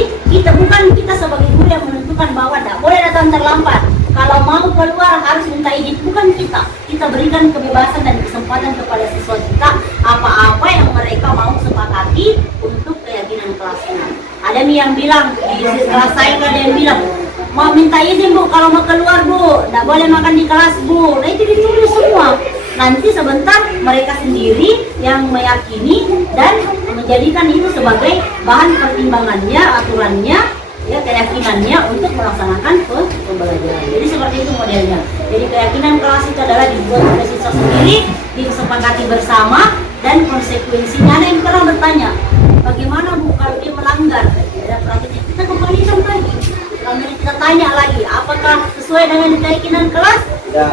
bukan kita sebagai guru yang menentukan bahwa tidak boleh datang terlambat. Kalau mau keluar harus minta izin, bukan kita. Kita berikan kebebasan dan kesempatan kepada siswa kita apa-apa yang mereka mau sepakati untuk keyakinan kelasnya. Ada nih yang bilang di kelas saya ada yang bilang mau minta izin bu kalau mau keluar bu, tidak boleh makan di kelas bu. Nah itu ditulis semua. Nanti sebentar mereka sendiri yang meyakini dan menjadikan itu sebagai bahan pertimbangannya, aturannya, ya keyakinannya untuk melaksanakan pembelajaran. Jadi seperti itu modelnya. Jadi keyakinan kelas itu adalah dibuat oleh siswa sendiri, disepakati bersama, dan konsekuensinya. Ada yang pernah bertanya, bagaimana bu kalau dia melanggar? Ada praktiknya, kita kembalikan lagi. Lalu kita tanya lagi, apakah sesuai dengan keyakinan kelas? Ya.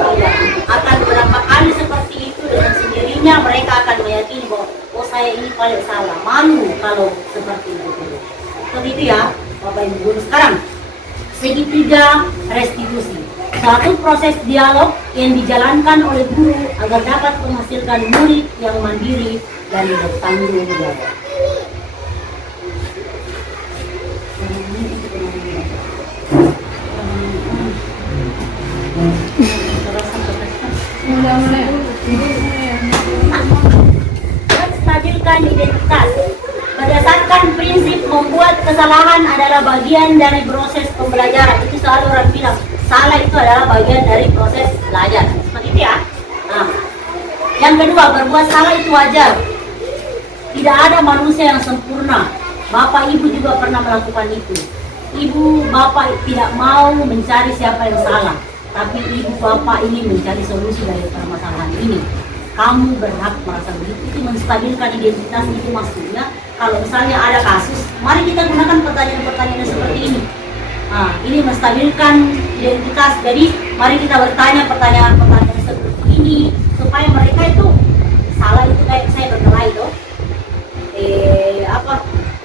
Akan berapa kali seperti itu dengan sendirinya mereka akan meyakini bahwa oh saya ini paling salah. Malu kalau seperti itu. Seperti itu ya Bapak Ibu guru. Sekarang segitiga restitusi, suatu proses dialog yang dijalankan oleh guru agar dapat menghasilkan murid yang mandiri dan bertanggung jawab. Stabilkan identitas. Berdasarkan prinsip membuat kesalahan adalah bagian dari proses pembelajaran. Itu selalu orang bilang, salah itu adalah bagian dari proses belajar. Seperti itu ya. Nah, yang kedua, berbuat salah itu wajar. Tidak ada manusia yang sempurna. Bapak Ibu juga pernah melakukan itu. Ibu Bapak tidak mau mencari siapa yang salah, tapi Ibu Bapak ini mencari solusi dari permasalahan ini. Kamu berhak merasa begitu. Itu menstabilkan identitas. Itu maksudnya kalau misalnya ada kasus, mari kita gunakan pertanyaan-pertanyaan seperti ini. Nah, ini menstabilkan identitas. Jadi mari kita bertanya pertanyaan-pertanyaan seperti ini supaya mereka itu salah itu kayak saya berkelahi itu.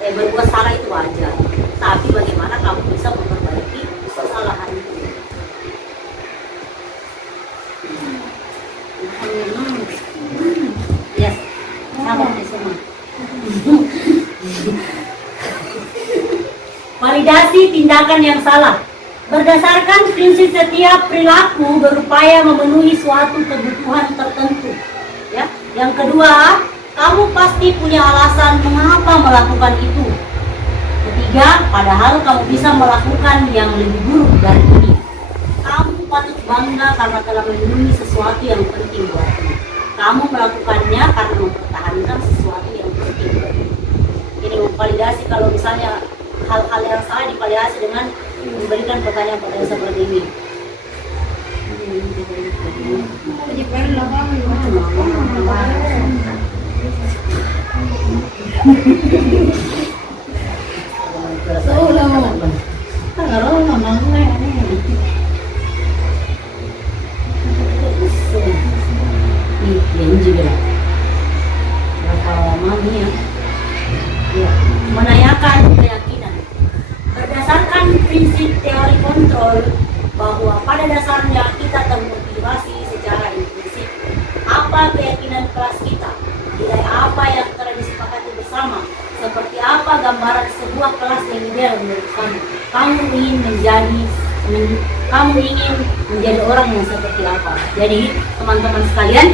Berbuat salah itu wajar. Tapi bagaimana kamu bisa memperbaiki kesalahan itu? Yes, sabar semua. Validasi tindakan yang salah. Berdasarkan prinsip setiap perilaku berupaya memenuhi suatu kebutuhan tertentu. Ya. Yang kedua, kamu pasti punya alasan mengapa melakukan itu. Ketiga, padahal kamu bisa melakukan yang lebih buruk dari ini. Kamu patut bangga karena telah memenuhi sesuatu yang penting buatmu. Kamu melakukannya karena mempertahankan sesuatu yang penting buatmu. Jadi memvalidasi kalau misalnya hal-hal yang salah divalidasi dengan memberikan pertanyaan-pertanyaan seperti ini. Menanyakan keyakinan. Berdasarkan prinsip teori kontrol bahwa pada dasarnya kita termotivasi secara intrinsik. Apa keyakinan kelas kita? Nilai apa yang telah disepakati bersama? seperti apa gambaran sebuah kelas yang ideal menurut kamu? Kamu ingin menjadi orang yang seperti apa? Jadi teman-teman sekalian,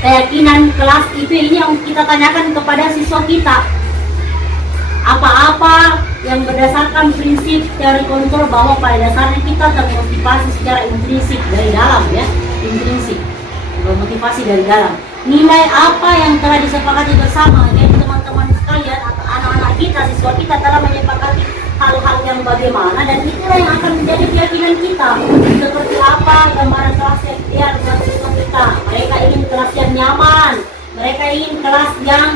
keyakinan kelas itu ini yang kita tanyakan kepada siswa kita. Apa-apa yang berdasarkan prinsip teori kontrol bahwa pada dasarnya kita termotivasi secara intrinsik dari dalam, ya, intrinsik, motivasi dari dalam. Nilai apa yang telah disepakati bersama? Jadi teman-teman sekalian atau anak-anak kita, siswa kita telah menyepakati hal-hal yang bagaimana, dan itulah yang akan menjadi keyakinan kita. Seperti apa gambaran kelas yang ideal buat siswa kita? Mereka ingin kelas yang nyaman, mereka ingin kelas yang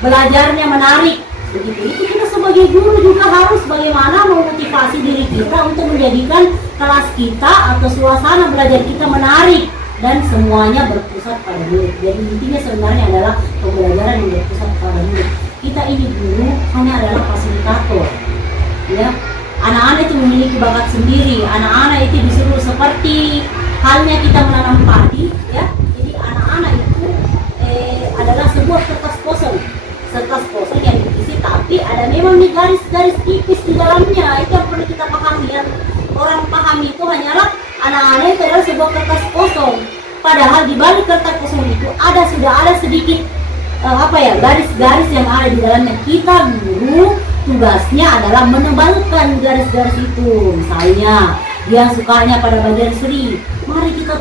belajarnya menarik. Begitu itu kita sebagai guru juga harus bagaimana memotivasi diri kita untuk menjadikan kelas kita atau suasana belajar kita menarik dan semuanya berpusat pada murid. Jadi intinya sebenarnya adalah pembelajaran yang berpusat pada murid. Kita ini guru hanya adalah fasilitator, ya. Anak-anak itu memiliki bakat sendiri. Anak-anak itu disuruh seperti halnya kita menanam padi, ya. Jadi anak-anak itu adalah sebuah kertas kosong yang diisi, tapi ada memang nih garis-garis tipis di dalamnya. Itu yang perlu kita pahami, ya. Orang pahami itu hanyalah anak-anak itu adalah sebuah kertas kosong. Padahal di balik kertas kosong itu sudah ada sedikit garis-garis yang ada di dalamnya. Kita guru tugasnya adalah menebalkan garis-garis itu. Misalnya dia sukanya pada bagian seni, mari kita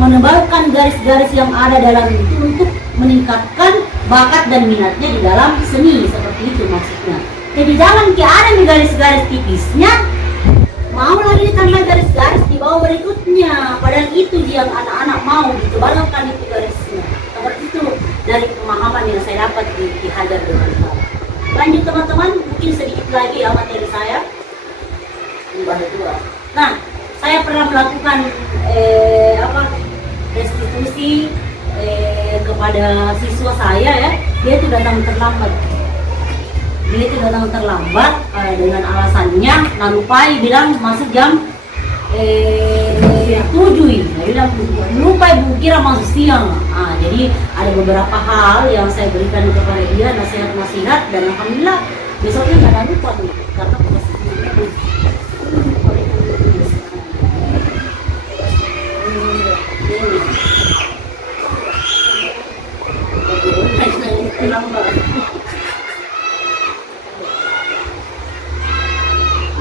menebalkan garis-garis yang ada dalam itu untuk meningkatkan bakat dan minatnya di dalam seni. Seperti itu maksudnya. Jadi jangan ada garis-garis tipisnya mau lagi ditambah garis-garis di bawah berikutnya, padahal itu yang anak-anak mau ditebalkan itu garisnya. Seperti itu dari pemahaman yang saya dapat dihajar dengan baik. Lanjut teman-teman, mungkin sedikit lagi materi saya. Nah, saya pernah melakukan restitusi kepada siswa saya, ya. Dia itu datang terlambat. Dengan alasannya Nalupai bilang masuk jam 7. Saya bilang lupa, ibu kira masuk siang. Jadi ada beberapa hal yang saya berikan kepada dia, nasihat-nasihat, dan alhamdulillah besoknya nggak ada lupa tuh, karena posisinya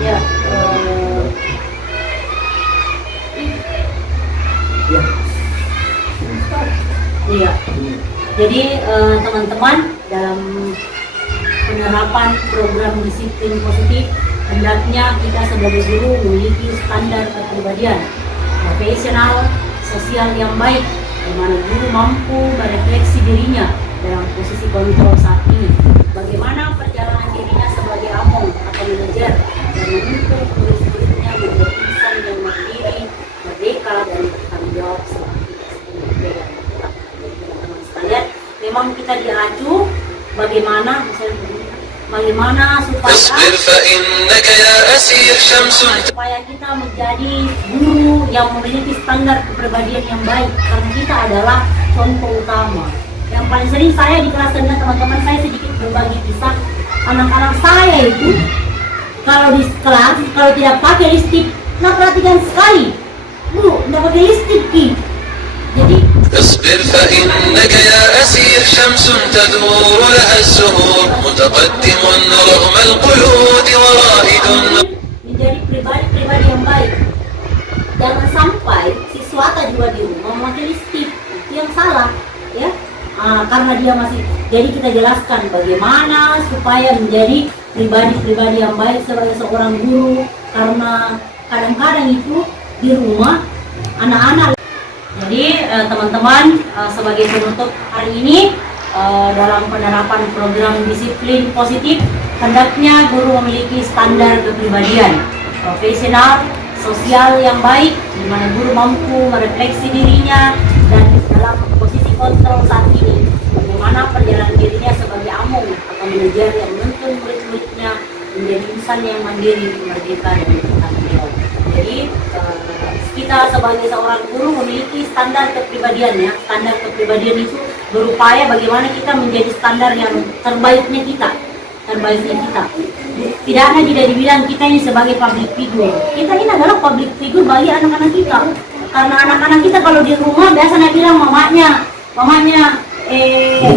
ya. Iya. Jadi teman-teman, dalam penerapan program disiplin positif, hendaknya kita sebagai guru memiliki standar kepribadian profesional, sosial yang baik, di mana guru mampu merefleksi dirinya dalam posisi kontrol saat ini. Bagaimana perjalanan dirinya sebagai among atau manajer dan menuntut murid-muridnya menjadi insan yang mandiri, merdeka, dan bertanggung jawab seperti SNP dan tetap. Teman-teman sekalian, memang kita diacu bagaimana supaya kita menjadi guru yang memiliki standar kepribadian yang baik, karena kita adalah contoh utama. Yang paling sering saya di kelas dengan teman-teman saya sedikit berbagi kisah. Anak-anak saya itu kalau di kelas, kalau tidak pakai lipstick, nah perhatikan sekali, Bu, tidak pakai lipstick, Ki. Jadi اصبر فإنك يا أسير شمس تدور لها الزهور متقدم رغم القيود ورائد. Menjadi pribadi yang baik. Jangan sampai siswata juga di rumah memakai lipstick, itu yang salah, ya. Karena dia masih, jadi kita jelaskan bagaimana supaya menjadi pribadi yang baik sebagai seorang guru, karena kadang-kadang itu di rumah anak-anak. Jadi teman-teman, sebagai penutup hari ini, dalam penerapan program disiplin positif, hendaknya guru memiliki standar kepribadian profesional, sosial yang baik, di mana guru mampu merefleksi dirinya dan dalam posisi kontrol saat ini, bagaimana perjalanan dirinya sebagai among atau manajer yang menuntun murid-muridnya menjadi insan yang mandiri, merdeka, dan bertanggung jawab. Jadi kita sebagai seorang guru memiliki standar kepribadian, ya. Standar kepribadian itu berupaya bagaimana kita menjadi standar yang terbaiknya kita. Tidak hanya tidak dibilang kita ini sebagai public figure. Kita ini adalah public figure bagi anak-anak kita. Karena anak-anak kita kalau di rumah biasanya bilang mamanya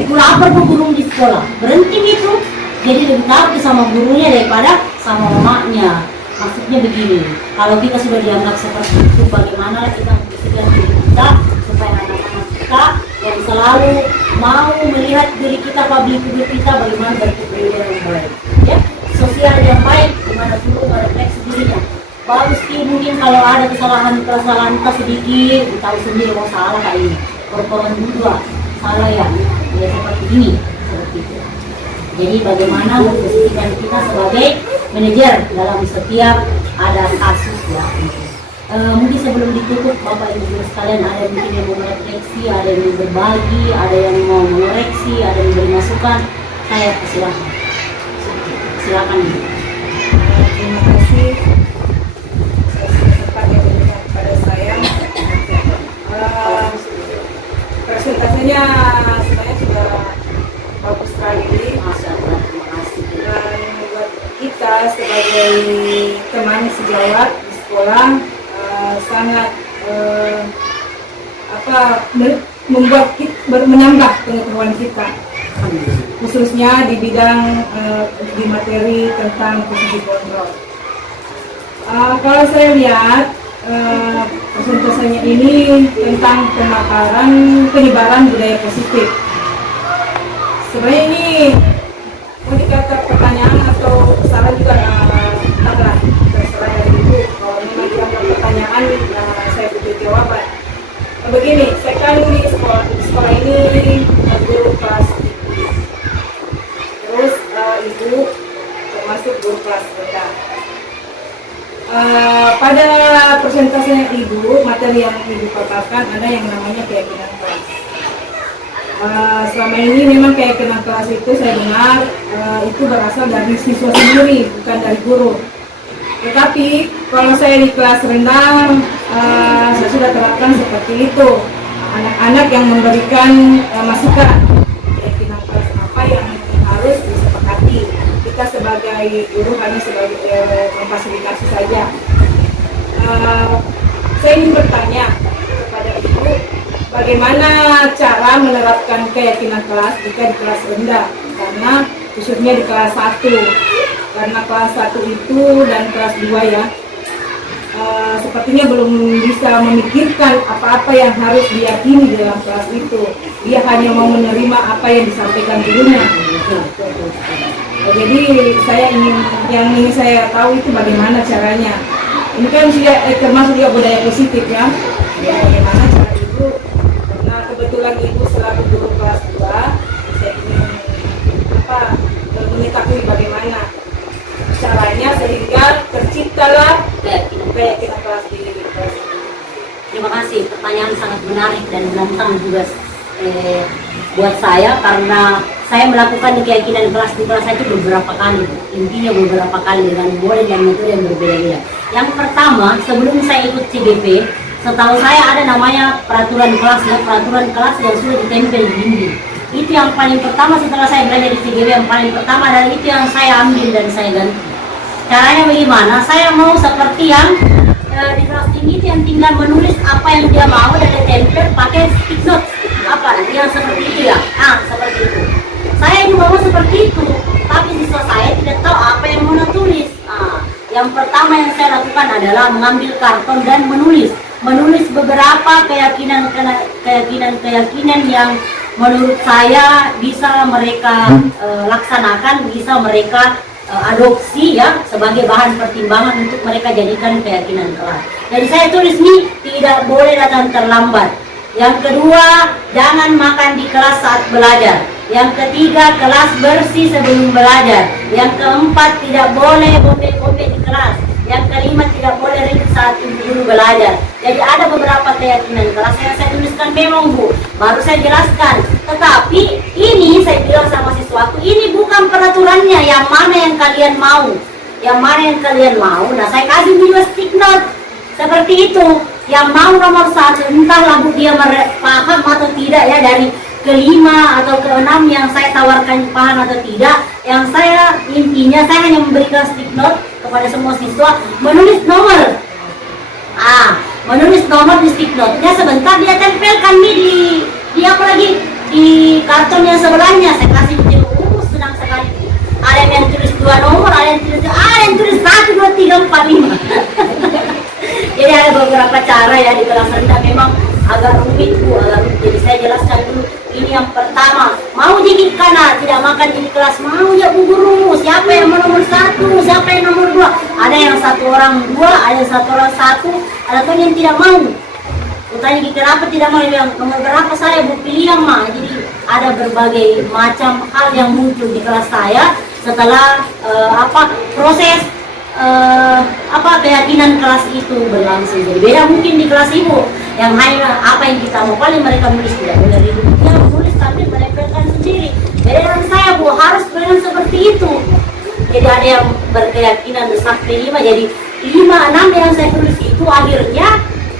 lapar burung di sekolah. Berhenti itu. Jadi lebih takut sama gurunya daripada sama mamanya. Maksudnya begini, kalau kita sudah dianggap seperti itu, bagaimana kita membersihkan diri kita supaya anak-anak kita yang selalu mau melihat diri kita, public figure kita, bagaimana berperilaku yang baik, ya, sosial yang baik, gimana dulu merefleksi dirinya. Bagus sih, mungkin kalau ada kesalahan kita sedikit, tahu sendiri mau salah kayak ini, korban juga salah ya seperti ini, seperti itu. Jadi bagaimana memposisikan kita sebagai manajer dalam setiap ada kasus ya. Mungkin sebelum ditutup Bapak Ibu Guru sekalian, ada mungkin yang mau refleksi, ada yang mau berbagi, ada yang mau mengoreksi, ada yang beri masukan. Saya silakan. Silakan. Terima kasih kesempatan yang diberikan kepada saya. Presentasinya sebenarnya sudah bagus sekali. Terima kasih. Dan buat kita sebagai teman sejawat di sekolah sangat membuat kita menambah pengetahuan kita, khususnya di bidang di materi tentang posisi kontrol. Kalau saya lihat presentasinya ini tentang penyebaran budaya positif. Sebenarnya ini mau dikata pertanyaan atau salah juga terserah dari ibu. Kalau memang dianggap pertanyaan, saya butuh jawaban. Begini, saya kan di sekolah ini guru kelas tinggi. Terus ibu termasuk guru kelas rendah. Pada presentasinya ibu, materi yang ibu paparkan ada yang namanya keyakinan kelas. Selama ini memang keyakinan kelas itu saya dengar itu berasal dari siswa sendiri, bukan dari guru. Tetapi kalau saya di kelas rendah, saya sudah terapkan seperti itu. Anak-anak yang memberikan masukan keyakinan kelas apa yang harus disepakati. Kita sebagai guru hanya sebagai memfasilitasi saja. Saya ingin bertanya kepada ibu, bagaimana cara menerapkan keyakinan kelas jika di kelas rendah, karena khususnya di kelas 1, karena kelas 1 itu dan kelas 2 ya, sepertinya belum bisa memikirkan apa-apa yang harus diyakini di dalam kelas itu. Dia hanya mau menerima apa yang disampaikan gurunya. Jadi yang ingin saya tahu itu bagaimana caranya. Ini kan sudah termasuk juga budaya positif ya. Bagaimana cara ibu, karena kebetulan ibu selaku guru kelas 2, saya ingin mengetahui bagaimana caranya sehingga terciptalah keyakinan kelas di kelas. Terima kasih, pertanyaan sangat menarik dan menantang juga buat saya, karena saya melakukan keyakinan kelas di kelas itu beberapa kali, intinya beberapa kali dengan model dan metode yang berbeda-beda. Yang pertama, sebelum saya ikut CBP, setahu saya ada namanya peraturan kelas ya, peraturan kelas yang sudah ditempel di dinding. Itu yang paling pertama setelah saya belajar di CBP, yang paling pertama adalah itu yang saya ambil dan saya ganti. Caranya bagaimana? Saya mau seperti yang di kelas tinggi itu yang tinggal menulis apa yang dia mau dan ditempel pakai stick note yang seperti itu ya. Seperti itu. Saya juga mau seperti itu, tapi siswa saya tidak tahu apa yang mau tulis. Yang pertama yang saya lakukan adalah mengambil karton dan menulis beberapa keyakinan yang menurut saya bisa mereka laksanakan, bisa mereka adopsi ya sebagai bahan pertimbangan untuk mereka jadikan keyakinan kelas. Jadi saya tulis nih, tidak boleh datang terlambat. Yang kedua, jangan makan di kelas saat belajar. Yang ketiga, kelas bersih sebelum belajar. Yang keempat, tidak boleh bombe-bombe di kelas. Yang kelima, tidak boleh ribut saat ibu guru belajar. Jadi ada beberapa keyakinan kelas yang saya tuliskan memang Bu, baru saya jelaskan. Tetapi ini saya bilang sama siswaku, ini bukan peraturannya, yang mana yang kalian mau. Yang mana yang kalian mau, nah saya kasih juga stick note. Seperti itu, yang mau nomor 1, entahlah Bu dia paham atau tidak ya dari kelima atau keenam yang saya tawarkan paham atau tidak, yang saya intinya saya hanya memberikan sticknote kepada semua siswa menulis nomor. Menulis nomor di sticknote-nya, sebentar dia tempelkan nih di apa lagi di karton yang sebelahnya. Saya kasih dia, senang sekali. Ada yang tulis 2 nomor, ada yang tulis 1, 2, 3, 4, 5. Jadi ada beberapa cara ya di kelas rendah, memang agak rumit Bu, agak rumit. Jadi saya jelaskan dulu. Ini yang pertama, mau jadi kanan, tidak makan di kelas, mau ya Bu Guru, siapa yang nomor 1, siapa yang nomor 2. Ada yang 1 orang 2, ada yang 1 orang 1, ada pun yang tidak mau. Tanya kenapa tidak mau, yang nomor berapa saya Bu, pilih yang mah. Jadi ada berbagai macam hal yang muncul di kelas saya setelah proses keyakinan kelas itu berlangsung. Jadi beda mungkin di kelas ibu yang hanya apa yang kita mau, paling mereka nulis tidak boleh hidupnya menulis tapi menempelkan sendiri. Beda dengan saya Bu, harus dengan seperti itu. Jadi ada yang berkeyakinan sampai 5, jadi 5, 6 yang saya tulis itu akhirnya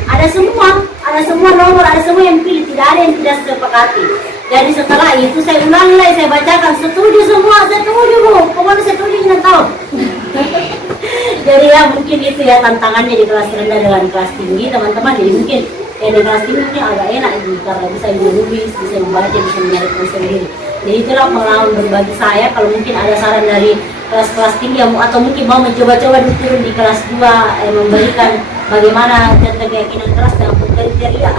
ada semua nomor, ada semua yang pilih, tidak ada yang tidak sepakati. Jadi setelah itu saya ulangi lagi, saya bacakan, setuju semua, setuju Bu, pokoknya setuju dengan tahu. Jadi ya mungkin itu ya tantangannya di kelas rendah dengan kelas tinggi teman-teman. Jadi mungkin yang di kelas tinggi mungkin agak enak karena bisa menulis, bisa membaca, bisa menyelesaikan sendiri. Jadi itulah pengalaman berbagi saya. Kalau mungkin ada saran dari kelas-kelas tinggi atau mungkin mau mencoba-coba turun di kelas 2 memberikan bagaimana tentang keyakinan kelas dan kriteria.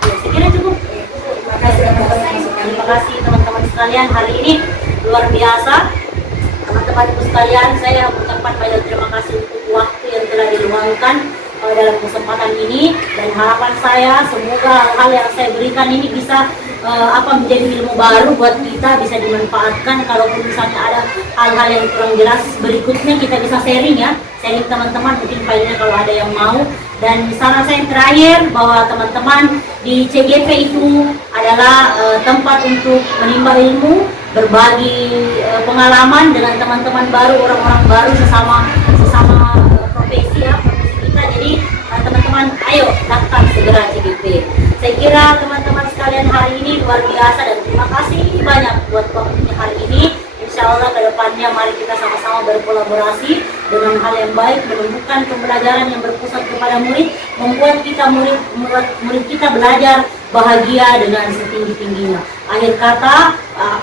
Saya kira cukup. Terima kasih teman-teman sekalian, hari ini luar biasa. Teman-teman sekalian, saya mengucapkan banyak terima kasih untuk waktu yang telah diluangkan dalam kesempatan ini, dan harapan saya semoga hal yang saya berikan ini bisa menjadi ilmu baru buat kita, bisa dimanfaatkan. Kalaupun misalnya ada hal-hal yang kurang jelas berikutnya kita bisa sharing ya, sharing teman-teman mungkin filenya kalau ada yang mau. Dan saran saya yang terakhir bahwa teman-teman di CGP itu adalah tempat untuk menimba ilmu, berbagi pengalaman dengan teman-teman baru, orang-orang baru sesama profesi ya, profesi kita. Jadi teman-teman ayo daftar segera CGP. Saya kira teman-teman sekalian hari ini luar biasa dan terima kasih banyak buat waktunya hari ini. Insya Allah ke depannya mari kita sama-sama berkolaborasi dengan hal yang baik, menumbuhkan pembelajaran yang berpusat kepada murid, membuat murid kita belajar bahagia dengan setinggi-tingginya. Akhir kata,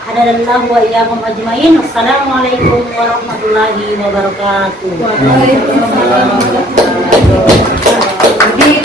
hadanallahu wa iyyakum ajmain. Wassalamualaikum warahmatullahi wabarakatuh. Waalaikumsalam warahmatullahi wabarakatuh.